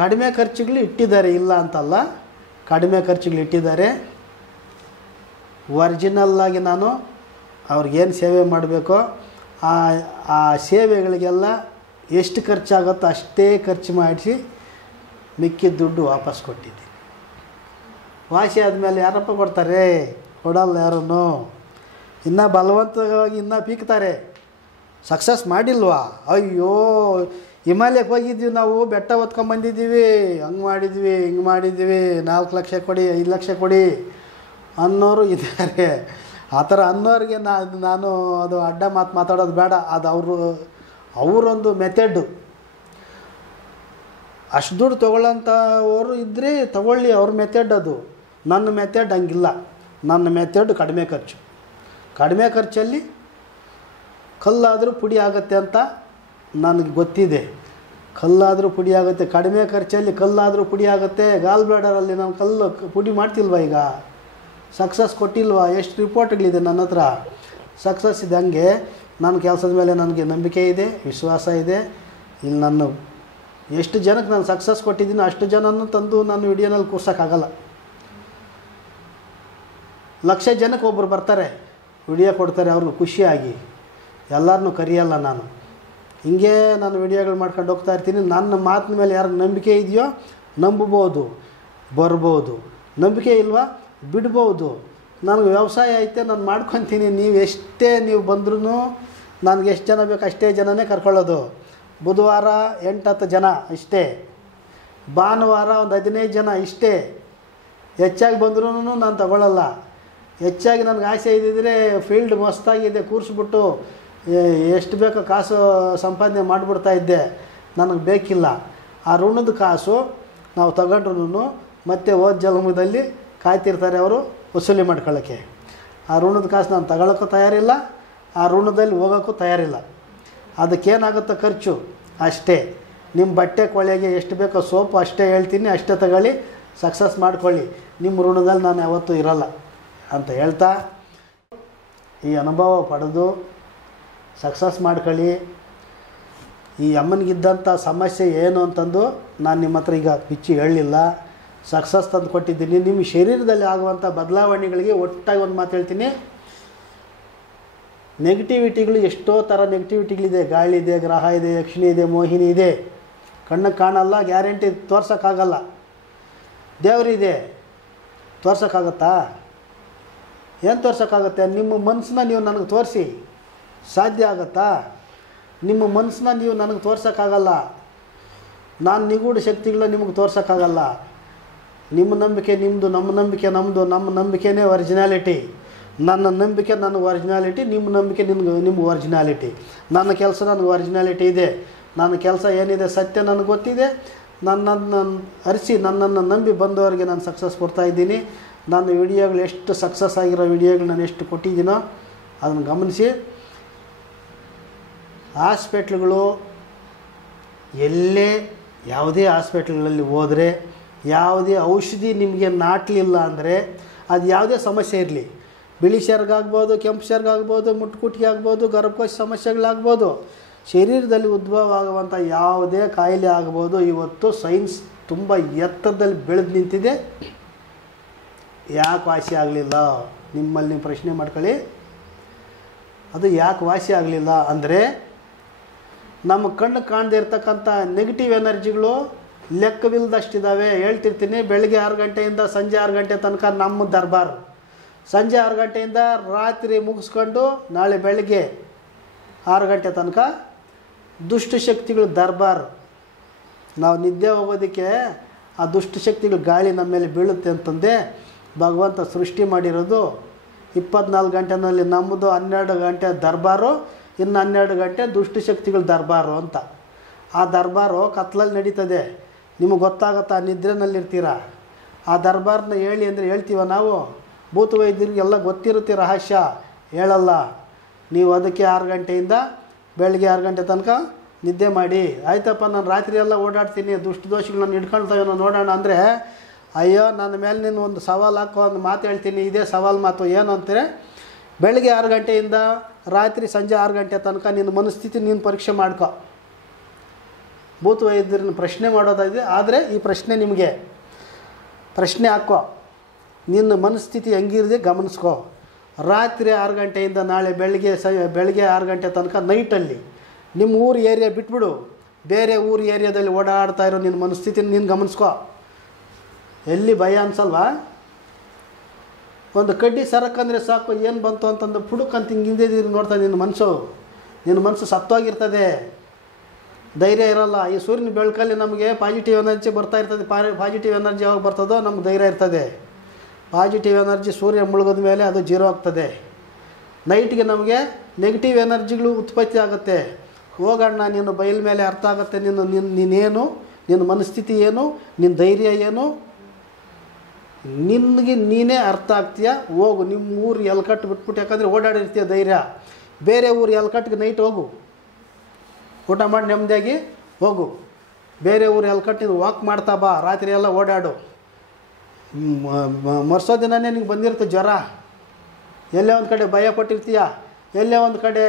ಕಡಿಮೆ ಖರ್ಚುಗಳು ಇಟ್ಟಿದ್ದಾರೆ, ಇಲ್ಲ ಅಂತಲ್ಲ, ಕಡಿಮೆ ಖರ್ಚುಗಳು ಇಟ್ಟಿದ್ದಾರೆ. ಒರಿಜಿನಲ್ಲಾಗಿ ನಾನು ಅವ್ರಿಗೇನು ಸೇವೆ ಮಾಡಬೇಕೋ ಆ ಸೇವೆಗಳಿಗೆಲ್ಲ ಎಷ್ಟು ಖರ್ಚಾಗುತ್ತೋ ಅಷ್ಟೇ ಖರ್ಚು ಮಾಡಿಸಿ ಮಿಕ್ಕಿದ ದುಡ್ಡು ವಾಪಸ್ ಕೊಟ್ಟಿದ್ದೀನಿ. ವಾಸಿ ಆದಮೇಲೆ ಯಾರಪ್ಪ ಕೊಡ್ತಾರೆ? ಕೊಡಲ್ಲ ಯಾರೂ. ಇನ್ನೂ ಬಲವಂತವಾಗಿ ಇನ್ನೂ ಪೀಕ್ತಾರೆ. ಸಕ್ಸಸ್ ಮಾಡಿಲ್ವಾ? ಅಯ್ಯೋ, ಹಿಮಾಲಯಕ್ಕೆ ಹೋಗಿದ್ವಿ ನಾವು, ಬೆಟ್ಟ ಹೊತ್ಕೊಂಬಂದಿದ್ದೀವಿ, ಹಂಗೆ ಮಾಡಿದ್ವಿ, ಹಿಂಗೆ ಮಾಡಿದ್ವಿ, 4 ಲಕ್ಷ ಕೊಡಿ, 5 ಲಕ್ಷ ಕೊಡಿ ಅನ್ನೋರು ಇದ್ದಾರೆ. ಆ ಥರ ಅನ್ನೋರಿಗೆ ನಾನು ಅದು ಅಡ್ಡ ಮಾತಾಡೋದು ಬೇಡ. ಅದು ಅವರೊಂದು ಮೆಥೆಡ್ಡು. ಅಷ್ಟು ದುಡ್ಡು ತೊಗೊಳ್ಳೋಂಥವ್ರು ಇದ್ದರೆ ತಗೊಳ್ಳಿ, ಅವ್ರ ಮೆಥೆಡ್ ಅದು. ನನ್ನ ಮೆಥೆಡ್ ಹಂಗಿಲ್ಲ. ನನ್ನ ಮೆಥೆಡ್ ಕಡಿಮೆ ಖರ್ಚು. ಕಡಿಮೆ ಖರ್ಚಲ್ಲಿ ಕಲ್ಲಾದರೂ ಪುಡಿ ಆಗುತ್ತೆ ಅಂತ ನನಗೆ ಗೊತ್ತಿದೆ. ಕಲ್ಲಾದರೂ ಪುಡಿ ಆಗುತ್ತೆ, ಕಡಿಮೆ ಖರ್ಚಲ್ಲಿ ಕಲ್ಲಾದರೂ ಪುಡಿ ಆಗುತ್ತೆ. ಗಾಲ್ ಬ್ಲಾಡರಲ್ಲಿ ನಾನು ಕಲ್ಲು ಪುಡಿ ಮಾಡ್ತಿಲ್ವ? ಈಗ ಸಕ್ಸಸ್ ಕೊಟ್ಟಿಲ್ವಾ? ಎಷ್ಟು ರಿಪೋರ್ಟ್ಗಳಿದೆ ನನ್ನ ಹತ್ರ. ಸಕ್ಸಸ್ ಇದೆ. ಹಂಗೆ ನನ್ನ ಕೆಲಸದ ಮೇಲೆ ನನಗೆ ನಂಬಿಕೆ ಇದೆ, ವಿಶ್ವಾಸ ಇದೆ. ಇಲ್ಲಿ ನಾನು ಎಷ್ಟು ಜನಕ್ಕೆ ನಾನು ಸಕ್ಸಸ್ ಕೊಟ್ಟಿದ್ದೀನಿ ಅಷ್ಟು ಜನನೂ ತಂದು ನಾನು ವಿಡಿಯೋನಲ್ಲಿ ಕೂರ್ಸೋಕ್ಕಾಗಲ್ಲ. 1,00,000 ಜನಕ್ಕೆ ಒಬ್ಬರು ಬರ್ತಾರೆ, ವಿಡಿಯೋ ಕೊಡ್ತಾರೆ, ಅವ್ರಿಗೆ ಖುಷಿಯಾಗಿ. ಎಲ್ಲರನ್ನೂ ಕರೆಯಲ್ಲ ನಾನು. ಹಿಂಗೆ ನಾನು ವಿಡಿಯೋಗಳು ಮಾಡ್ಕೊಂಡು ಹೋಗ್ತಾ ಇರ್ತೀನಿ. ನನ್ನ ಮಾತಿನ ಮೇಲೆ ಯಾರಿಗೆ ನಂಬಿಕೆ ಇದೆಯೋ ನಂಬ್ಬೋದು, ಬರ್ಬೋದು. ನಂಬಿಕೆ ಇಲ್ವಾ ಬಿಡ್ಬೋದು. ನನಗೆ ವ್ಯವಸಾಯ ಐತೆ, ನಾನು ಮಾಡ್ಕೊತೀನಿ. ನೀವು ಎಷ್ಟೇ ನೀವು ಬಂದ್ರೂ ನನಗೆ ಎಷ್ಟು ಜನ ಬೇಕು ಅಷ್ಟೇ ಜನನೇ ಕರ್ಕೊಳ್ಳೋದು. ಬುಧವಾರ 8-10 ಜನ ಇಷ್ಟೇ, ಭಾನುವಾರ ಒಂದು 15 ಜನ ಇಷ್ಟೇ. ಹೆಚ್ಚಾಗಿ ಬಂದ್ರೂ ನಾನು ತಗೊಳ್ಳಲ್ಲ. ಹೆಚ್ಚಾಗಿ ನನಗೆ ಆಸೆ ಇದ್ದಿದ್ರೆ ಫೀಲ್ಡ್ ಮಸ್ತಾಗಿದೆ, ಕೂರಿಸ್ಬಿಟ್ಟು ಎಷ್ಟು ಬೇಕೋ ಕಾಸು ಸಂಪಾದನೆ ಮಾಡಿಬಿಡ್ತಾ ಇದ್ದೆ. ನನಗೆ ಬೇಕಿಲ್ಲ. ಆ ಋಣದ ಕಾಸು ನಾವು ತಗೊಂಡ್ರು ಮತ್ತೆ ಹೋದ ಜನ್ಮದಲ್ಲಿ ಕಾಯ್ತಿರ್ತಾರೆ ಅವರು ವಸೂಲಿ ಮಾಡ್ಕೊಳ್ಳೋಕ್ಕೆ. ಆ ಋಣದ ಕಾಸು ನಾನು ತಗೊಳ್ಳೋಕ್ಕೂ ತಯಾರಿಲ್ಲ, ಆ ಋಣದಲ್ಲಿ ಹೋಗೋಕ್ಕೂ ತಯಾರಿಲ್ಲ. ಅದಕ್ಕೇನಾಗುತ್ತೋ ಖರ್ಚು ಅಷ್ಟೇ. ನಿಮ್ಮ ಬಟ್ಟೆ ಕೊಳೆಗೆ ಎಷ್ಟು ಬೇಕೋ ಸೋಪು ಅಷ್ಟೇ ಹೇಳ್ತೀನಿ, ಅಷ್ಟೇ ತಗೊಳ್ಳಿ, ಸಕ್ಸಸ್ ಮಾಡ್ಕೊಳ್ಳಿ. ನಿಮ್ಮ ಋಣದಲ್ಲಿ ನಾನು ಯಾವತ್ತೂ ಇರಲ್ಲ ಅಂತ ಹೇಳ್ತಾ ಈ ಅನುಭವ ಪಡೆದು ಸಕ್ಸಸ್ ಮಾಡ್ಕೊಳ್ಳಿ. ಈ ಅಮ್ಮನಿಗಿದ್ದಂಥ ಸಮಸ್ಯೆ ಏನು ಅಂತಂದು ನಾನು ನಿಮ್ಮ ಹತ್ರ ಈಗ ಬಿಚ್ಚಿ ಹೇಳಲಿಲ್ಲ. ಸಕ್ಸಸ್ ತಂದು ಕೊಟ್ಟಿದ್ದೀನಿ. ನಿಮ್ಮ ಶರೀರದಲ್ಲಿ ಆಗುವಂಥ ಬದಲಾವಣೆಗಳಿಗೆ ಒಟ್ಟಾಗಿ ಒಂದು ಮಾತು ಹೇಳ್ತೀನಿ. ನೆಗೆಟಿವಿಟಿಗಳು ಎಷ್ಟೋ ಥರ ನೆಗೆಟಿವಿಟಿಗಳಿದೆ. ಗಾಳಿ ಇದೆ, ಗ್ರಹ ಇದೆ, ಯಕ್ಷಿಣಿ ಇದೆ, ಮೋಹಿನಿ ಇದೆ. ಕಣ್ಣಿಗೆ ಕಾಣಲ್ಲ, ಗ್ಯಾರಂಟಿ ತೋರ್ಸೋಕ್ಕಾಗಲ್ಲ. ದೇವರಿದೆ, ತೋರ್ಸೋಕ್ಕಾಗತ್ತಾ? ಏನು ತೋರ್ಸೋಕ್ಕಾಗತ್ತೆ? ನಿಮ್ಮ ಮನಸ್ಸನ್ನ ನೀವು ನನಗೆ ತೋರಿಸಿ, ಸಾಧ್ಯ ಆಗತ್ತಾ? ನಿಮ್ಮ ಮನಸ್ಸನ್ನ ನೀವು ನನಗೆ ತೋರ್ಸೋಕ್ಕಾಗಲ್ಲ. ನಾನು ನಿಗೂಢ ಶಕ್ತಿಗಳನ್ನ ನಿಮಗೆ ತೋರ್ಸೋಕ್ಕಾಗಲ್ಲ. ನಿಮ್ಮ ನಂಬಿಕೆ ನಿಮ್ಮದು, ನಮ್ಮ ನಂಬಿಕೆ ನಮ್ಮದು. ನಮ್ಮ ನಂಬಿಕೆನೇ ಒರಿಜಿನಾಲಿಟಿ. ನನ್ನ ನಂಬಿಕೆ ನನಗೆ ಒರಿಜಿನಾಲಿಟಿ, ನಿಮ್ಮ ನಂಬಿಕೆ ನಿಮ್ಗೆ ಒರಿಜಿನಾಲಿಟಿ. ನನ್ನ ಕೆಲಸ ನನಗೆ ಒರಿಜಿನಾಲಿಟಿ ಇದೆ. ನನ್ನ ಕೆಲಸ ಏನಿದೆ ಸತ್ಯ ನನಗೆ ಗೊತ್ತಿದೆ. ನನ್ನನ್ನು ಅರಿಸಿ ನನ್ನನ್ನು ನಂಬಿ ಬಂದವರಿಗೆ ನಾನು ಸಕ್ಸಸ್ ಕೊಡ್ತಾಯಿದ್ದೀನಿ. ನನ್ನ ವಿಡಿಯೋಗಳು ಎಷ್ಟು ಸಕ್ಸಸ್ ಆಗಿರೋ ವಿಡಿಯೋಗಳು ನಾನು ಎಷ್ಟು ಕೊಟ್ಟಿದ್ದೀನೋ ಅದನ್ನು ಗಮನಿಸಿ. ಹಾಸ್ಪಿಟ್ಲ್ಗಳು ಎಲ್ಲೇ ಯಾವುದೇ ಹಾಸ್ಪಿಟ್ಲ್ಗಳಲ್ಲಿ ಹೋದರೆ ಯಾವುದೇ ಔಷಧಿ ನಿಮಗೆ ನಾಟಲಿಲ್ಲ ಅಂದರೆ ಅದು ಯಾವುದೇ ಸಮಸ್ಯೆ ಇರಲಿ, ಬಿಳಿ ಶರ್ಗಾಗ್ಬೋದು, ಕೆಂಪು ಶರ್ಗಾಗ್ಬೋದು, ಮುಟ್ಟುಕುಟ್ಟಿಗೆ ಆಗ್ಬೋದು, ಗರ್ಭಕೋಶ ಸಮಸ್ಯೆಗಳಾಗ್ಬೋದು, ಶರೀರದಲ್ಲಿ ಉದ್ಭವ ಆಗುವಂಥ ಯಾವುದೇ ಕಾಯಿಲೆ ಆಗ್ಬೋದು, ಇವತ್ತು ಸೈನ್ಸ್ ತುಂಬ ಎತ್ತರದಲ್ಲಿ ಬೆಳೆದು ನಿಂತಿದೆ. ಯಾಕೆ ವಾಸಿ ಆಗಲಿಲ್ಲ? ನಿಮ್ಮಲ್ಲಿ ನೀವು ಪ್ರಶ್ನೆ ಮಾಡ್ಕೊಳ್ಳಿ. ಅದು ಯಾಕೆ ವಾಸಿ ಆಗಲಿಲ್ಲ ಅಂದರೆ ನಮ್ಮ ಕಣ್ಣು ಕಾಣದೇ ಇರ್ತಕ್ಕಂಥ ನೆಗೆಟಿವ್ ಎನರ್ಜಿಗಳು ಲೆಕ್ಕವಿಲ್ಲದಷ್ಟಿದ್ದಾವೆ. ಹೇಳ್ತಿರ್ತೀನಿ, ಬೆಳಗ್ಗೆ 6 ಗಂಟೆಯಿಂದ ಸಂಜೆ 6 ಗಂಟೆ ತನಕ ನಮ್ಮ ದರ್ಬಾರ್, ಸಂಜೆ 6 ಗಂಟೆಯಿಂದ ರಾತ್ರಿ ಮುಗಿಸ್ಕೊಂಡು ನಾಳೆ ಬೆಳಗ್ಗೆ 6 ಗಂಟೆ ತನಕ ದುಷ್ಟಶಕ್ತಿಗಳು ದರ್ಬಾರ್. ನಾವು ನಿದ್ದೆ ಹೋಗೋದಕ್ಕೆ ಆ ದುಷ್ಟಶಕ್ತಿಗಳು ಗಾಳಿ ನಮ್ಮ ಮೇಲೆ ಬೀಳುತ್ತೆ ಅಂತಂದೆ ಭಗವಂತ ಸೃಷ್ಟಿ ಮಾಡಿರೋದು. 24 ಗಂಟೆನಲ್ಲಿ ನಮ್ಮದು 12 ಗಂಟೆ ದರ್ಬಾರು, ಇನ್ನು 12 ಗಂಟೆ ದುಷ್ಟಶಕ್ತಿಗಳ ದರ್ಬಾರು ಅಂತ. ಆ ದರ್ಬಾರು ಕತ್ಲಲ್ಲಿ ನಡೀತದೆ. ನಿಮಗೆ ಗೊತ್ತಾಗುತ್ತಾ? ನಿದ್ರೆನಲ್ಲಿರ್ತೀರ. ಆ ದರ್ಬಾರ್ನ ಹೇಳಿ ಅಂದರೆ ಹೇಳ್ತೀವ ನಾವು? ಭೂತ ವೈದ್ಯರಿಗೆಲ್ಲ ಗೊತ್ತಿರುತ್ತೆ ರಹಸ್ಯ, ಹೇಳಲ್ಲ. ನೀವು ಅದಕ್ಕೆ 6 ಗಂಟೆಯಿಂದ ಬೆಳಗ್ಗೆ 6 ಗಂಟೆ ತನಕ ನಿದ್ದೆ ಮಾಡಿ. ಆಯ್ತಪ್ಪ, ನಾನು ರಾತ್ರಿ ಎಲ್ಲ ಓಡಾಡ್ತೀನಿ, ದುಷ್ಟ ದೋಷಗಳು ನಾನು ಹಿಡ್ಕೊಳ್ತಾವೇನೋ ನೋಡೋಣ ಅಂದರೆ, ಅಯ್ಯೋ ನನ್ನ ಮೇಲೆ ನೀನು ಒಂದು ಸವಾಲು ಹಾಕೋ, ಒಂದು ಮಾತು ಹೇಳ್ತೀನಿ, ಇದೇ ಸವಾಲು ಮಾತು. ಏನು ಅಂತಾರೆ? ಬೆಳಗ್ಗೆ 6 ಗಂಟೆಯಿಂದ ರಾತ್ರಿ ಸಂಜೆ 6 ಗಂಟೆ ತನಕ ನಿನ್ನ ಮನಸ್ಥಿತಿ ನೀನು ಪರೀಕ್ಷೆ ಮಾಡ್ಕೊ. ಭೂತ ವೈದ್ಯರನ್ನ ಪ್ರಶ್ನೆ ಮಾಡೋದಾಗಿದೆ. ಆದರೆ ಈ ಪ್ರಶ್ನೆ ನಿಮಗೆ ಪ್ರಶ್ನೆ ಹಾಕೋ, ನಿನ್ನ ಮನಸ್ಥಿತಿ ಹೆಂಗಿರದೆ ಗಮನಿಸ್ಕೋ. ರಾತ್ರಿ 6 ಗಂಟೆಯಿಂದ ನಾಳೆ ಬೆಳಗ್ಗೆ 6 ಗಂಟೆ ತನಕ ನೈಟಲ್ಲಿ ನಿಮ್ಮ ಊರು ಏರಿಯಾ ಬಿಟ್ಬಿಡು, ಬೇರೆ ಊರು ಏರಿಯಾದಲ್ಲಿ ಓಡಾಡ್ತಾ ಇರೋ ನಿನ್ನ ಮನಸ್ಥಿತಿನ ನೀನು ಗಮನಿಸ್ಕೋ. ಎಲ್ಲಿ ಭಯ ಅನ್ಸಲ್ವಾ? ಒಂದು ಕಡ್ಡಿ ಸರಕಂದರೆ ಸಾಕು, ಏನು ಬಂತು ಅಂತಂದು ಪುಡುಕಂತ ಹಿಂದೆ ನೋಡ್ತಾ ನಿನ್ನ ಮನಸ್ಸು ಸತ್ತೋಗಿರ್ತದೆ. ಧೈರ್ಯ ಇರಲ್ಲ. ಈ ಸೂರ್ಯನ ಬೆಳಕಲ್ಲಿ ನಮಗೆ ಪಾಸಿಟಿವ್ ಎನರ್ಜಿ ಬರ್ತಾ ಇರ್ತದೆ. ಪಾಸಿಟಿವ್ ಎನರ್ಜಿ ಯಾವಾಗ ಬರ್ತದೋ ನಮ್ಗೆ ಧೈರ್ಯ ಇರ್ತದೆ. ಪಾಸಿಟಿವ್ ಎನರ್ಜಿ ಸೂರ್ಯ ಮುಳುಗಿದ ಮೇಲೆ ಅದು ಜೀರೋ ಆಗ್ತದೆ. ನೈಟ್ಗೆ ನಮಗೆ ನೆಗೆಟಿವ್ ಎನರ್ಜಿಗಳು ಉತ್ಪತ್ತಿ ಆಗುತ್ತೆ. ಹೋಗೋಣ, ನಿನ್ನ ಬಯಲ ಮೇಲೆ ಅರ್ಥ ಆಗುತ್ತೆ ನೀನೇನು, ನಿನ್ನ ಮನಸ್ಥಿತಿ ಏನು, ನಿನ್ನ ಧೈರ್ಯ ಏನು, ನಿನಗೆ ನೀನೇ ಅರ್ಥ ಆಗ್ತೀಯ. ಹೋಗು, ನಿಮ್ಮ ಊರು ಎಲ್ಕಟ್ಟು ಬಿಟ್ಬಿಟ್ಟು, ಯಾಕಂದರೆ ಓಡಾಡಿರ್ತೀಯ ಧೈರ್ಯ. ಬೇರೆ ಊರು ಎಲ್ಕಟ್ಟಿಗೆ ನೈಟ್ ಹೋಗು, ಊಟ ಮಾಡಿ ನೆಮ್ಮದಿಯಾಗಿ ಹೋಗು. ಬೇರೆ ಊರು ಎಲ್ಕಟ್ಟಿನ ವಾಕ್ ಮಾಡ್ತಾ ಬಾ, ರಾತ್ರಿ ಎಲ್ಲ ಓಡಾಡು. ಮರ್ಸೋ ದಿನವೇ ನಿಂಗೆ ಬಂದಿರುತ್ತೆ ಜ್ವರ. ಎಲ್ಲೇ ಒಂದು ಕಡೆ ಭಯ ಪಟ್ಟಿರ್ತೀಯ, ಎಲ್ಲೇ ಒಂದು ಕಡೆ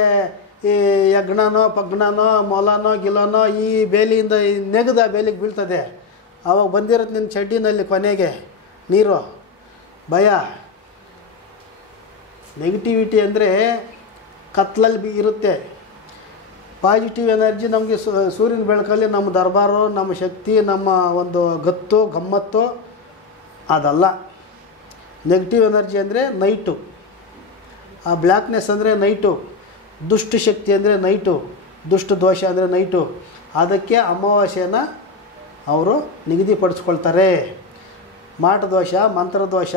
ಈ ಯಜ್ಞನೋ ಪಗ್ನನೋ ಮೊಲನೋ ಗಿಲನೋ ಈ ಬೇಲಿಯಿಂದ ನೆಗೆದ ಬೇಲಿಗೆ ಬೀಳ್ತದೆ. ಆವಾಗ ಬಂದಿರುತ್ತೆ ನಿನ್ನ ಚಡ್ಡಿನಲ್ಲಿ ಕೊನೆಗೆ ನೀರು. ಭಯ, ನೆಗೆಟಿವಿಟಿ ಅಂದರೆ ಕತ್ಲಲ್ಲಿ ಇರುತ್ತೆ. ಪಾಸಿಟಿವ್ ಎನರ್ಜಿ ನಮಗೆ ಸೂರ್ಯನ ಬೆಳಕಲ್ಲಿ ನಮ್ಮ ದರ್ಬಾರು, ನಮ್ಮ ಶಕ್ತಿ, ನಮ್ಮ ಒಂದು ಗತ್ತು ಗಮ್ಮತ್ತು ಅದಲ್ಲ. ನೆಗೆಟಿವ್ ಎನರ್ಜಿ ಅಂದರೆ ನೈಟು, ಆ ಬ್ಲ್ಯಾಕ್ನೆಸ್ ಅಂದರೆ ನೈಟು, ದುಷ್ಟಶಕ್ತಿ ಅಂದರೆ ನೈಟು, ದುಷ್ಟ ದೋಷ ಅಂದರೆ ನೈಟು. ಅದಕ್ಕೆ ಅಮಾವಾಸ್ಯೆನ ಅವರು ನಿಗದಿಪಡಿಸ್ಕೊಳ್ತಾರೆ. ಮಾಟದೋಷ, ಮಂತ್ರದೋಷ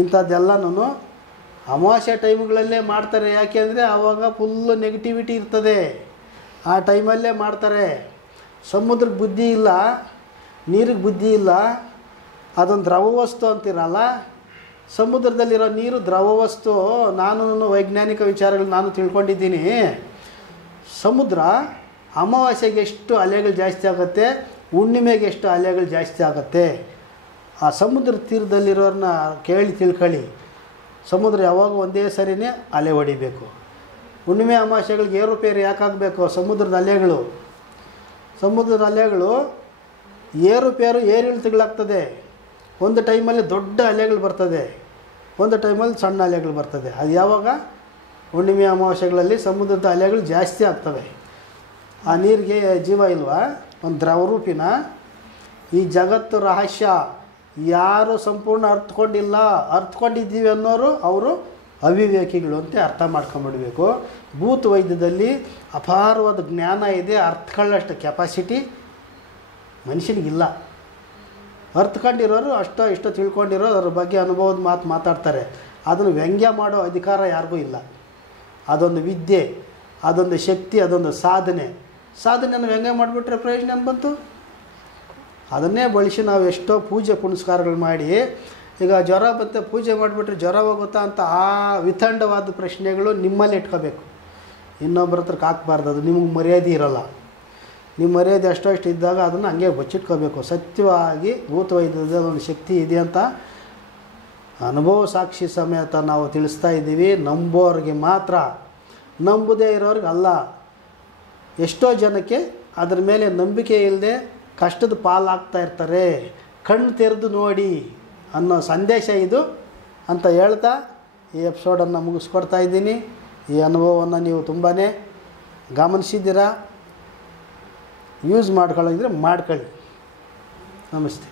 ಇಂಥದ್ದೆಲ್ಲನೂ ಅಮಾವಾಸ್ಯೆ ಟೈಮ್ಗಳಲ್ಲೇ ಮಾಡ್ತಾರೆ. ಯಾಕೆ ಅಂದರೆ ಆವಾಗ ಫುಲ್ಲು ನೆಗೆಟಿವಿಟಿ ಇರ್ತದೆ, ಆ ಟೈಮಲ್ಲೇ ಮಾಡ್ತಾರೆ. ಸಮುದ್ರಕ್ಕೆ ಬುದ್ಧಿ ಇಲ್ಲ, ನೀರಿಗೆ ಬುದ್ಧಿ ಇಲ್ಲ, ಅದೊಂದು ದ್ರವ ವಸ್ತು ಅಂತಿರಲ್ಲ. ಸಮುದ್ರದಲ್ಲಿರೋ ನೀರು ದ್ರವ ವಸ್ತು. ನಾನು ವೈಜ್ಞಾನಿಕ ವಿಚಾರಗಳು ನಾನು ತಿಳ್ಕೊಂಡಿದ್ದೀನಿ. ಸಮುದ್ರ ಅಮಾವಾಸ್ಯೆಗೆ ಎಷ್ಟು ಅಲೆಗಳು ಜಾಸ್ತಿ ಆಗುತ್ತೆ, ಹುಣ್ಣಿಮೆಗೆ ಎಷ್ಟು ಅಲೆಗಳು ಜಾಸ್ತಿ ಆಗುತ್ತೆ. ಆ ಸಮುದ್ರ ತೀರದಲ್ಲಿರೋರನ್ನ ಕೇಳಿ ತಿಳ್ಕೊಳ್ಳಿ. ಸಮುದ್ರ ಯಾವಾಗ ಒಂದೇ ಸರಿನೇ ಅಲೆ ಹೊಡಿಬೇಕು. ಹುಣ್ಣಿಮೆ ಅಮಾವಾಸ್ಯೆಗಳಿಗೆ ಏರುಪೇರು ಯಾಕಾಗಬೇಕು? ಸಮುದ್ರದ ಅಲೆಗಳು ಏರುಪೇರು ಏರಿಳಿತಗಳಾಗ್ತದೆ. ಒಂದು ಟೈಮಲ್ಲಿ ದೊಡ್ಡ ಅಲೆಗಳು ಬರ್ತದೆ, ಒಂದು ಟೈಮಲ್ಲಿ ಸಣ್ಣ ಅಲೆಗಳು ಬರ್ತದೆ. ಅದು ಯಾವಾಗ? ಹುಣ್ಣಿಮೆ ಅಮಾವಾಸ್ಯೆಗಳಲ್ಲಿ ಸಮುದ್ರದ ಅಲೆಗಳು ಜಾಸ್ತಿ ಆಗ್ತವೆ. ಆ ನೀರಿಗೆ ಜೀವ ಇಲ್ವಾ? ಒಂದು ದ್ರವರೂಪಿನ. ಈ ಜಗತ್ತು ರಹಸ್ಯ ಯಾರು ಸಂಪೂರ್ಣ ಅರ್ಥಕೊಂಡಿದ್ದೀವಿ ಅನ್ನೋರು ಅವರು ಅವಿವೇಕಿಗಳು ಅಂತ ಅರ್ಥ ಮಾಡ್ಕೊಂಬಿಡ್ಬೇಕು. ಭೂತ ವೈದ್ಯದಲ್ಲಿ ಅಪಾರವಾದ ಜ್ಞಾನ ಇದೆ, ಅರ್ಥಕೊಳ್ಳೋಷ್ಟು ಕೆಪಾಸಿಟಿ ಮನುಷ್ಯನಿಗಿಲ್ಲ. ಅರ್ಥಕೊಂಡಿರೋರು ಅಷ್ಟೋ ಇಷ್ಟೋ ತಿಳ್ಕೊಂಡಿರೋರು ಅದ್ರ ಬಗ್ಗೆ ಅನುಭವದ ಮಾತಾಡ್ತಾರೆ. ಅದನ್ನು ವ್ಯಂಗ್ಯ ಮಾಡೋ ಅಧಿಕಾರ ಯಾರಿಗೂ ಇಲ್ಲ. ಅದೊಂದು ವಿದ್ಯೆ, ಅದೊಂದು ಶಕ್ತಿ, ಅದೊಂದು ಸಾಧನೆಯನ್ನು ವ್ಯಂಗ್ಯ ಮಾಡಿಬಿಟ್ರೆ ಪ್ರಯೋಜನ ಏನು ಬಂತು? ಅದನ್ನೇ ಬಳಸಿ ನಾವು ಎಷ್ಟೋ ಪೂಜೆ ಪುನಸ್ಕಾರಗಳು ಮಾಡಿ, ಈಗ ಜ್ವರ ಬಂತೆ ಪೂಜೆ ಮಾಡಿಬಿಟ್ರೆ ಜ್ವರ ಹೋಗುತ್ತಾ ಅಂತ ಆ ವಿತಂಡವಾದ ಪ್ರಶ್ನೆಗಳು ನಿಮ್ಮಲ್ಲಿ ಇಟ್ಕೋಬೇಕು. ಇನ್ನೊಬ್ಬರ ಹತ್ರಕ್ಕೆ ಹಾಕ್ಬಾರ್ದು. ಅದು ನಿಮಗೆ ಮರ್ಯಾದೆ ಇರೋಲ್ಲ. ನಿಮ್ಮ ಮರ್ಯಾದೆ ಅಷ್ಟು ಇದ್ದಾಗ ಅದನ್ನು ಹಂಗೆ ಬಚ್ಚಿಟ್ಕೋಬೇಕು. ಸತ್ಯವಾಗಿ ಭೂತವೈದ್ಯದ ಒಂದು ಶಕ್ತಿ ಇದೆ ಅಂತ ಅನುಭವ ಸಾಕ್ಷಿ ಸಮೇತ ನಾವು ತಿಳಿಸ್ತಾ ಇದ್ದೀವಿ. ನಂಬೋರಿಗೆ ಮಾತ್ರ, ನಂಬುದೇ ಇರೋರಿಗೆ ಅಲ್ಲ. ಎಷ್ಟೋ ಜನಕ್ಕೆ ಅದ್ರ ಮೇಲೆ ನಂಬಿಕೆ ಇಲ್ಲದೆ ಕಷ್ಟದ ಪಾಲಾಗ್ತಾ ಇರ್ತಾರೆ. ಕಣ್ಣು ತೆರೆದು ನೋಡಿ ಅನ್ನೋ ಸಂದೇಶ ಇದು ಅಂತ ಹೇಳ್ತಾ ಈ ಎಪಿಸೋಡನ್ನು ಮುಗಿಸ್ಕೊಡ್ತಾ ಇದ್ದೀನಿ. ಈ ಅನುಭವವನ್ನು ನೀವು ತುಂಬಾ ಗಮನಿಸಿದ್ದೀರಾ. ಯೂಸ್ ಮಾಡ್ಕೊಳ್ಳೋದಿದ್ರೆ ಮಾಡ್ಕೊಳ್ಳಿ. ನಮಸ್ತೆ.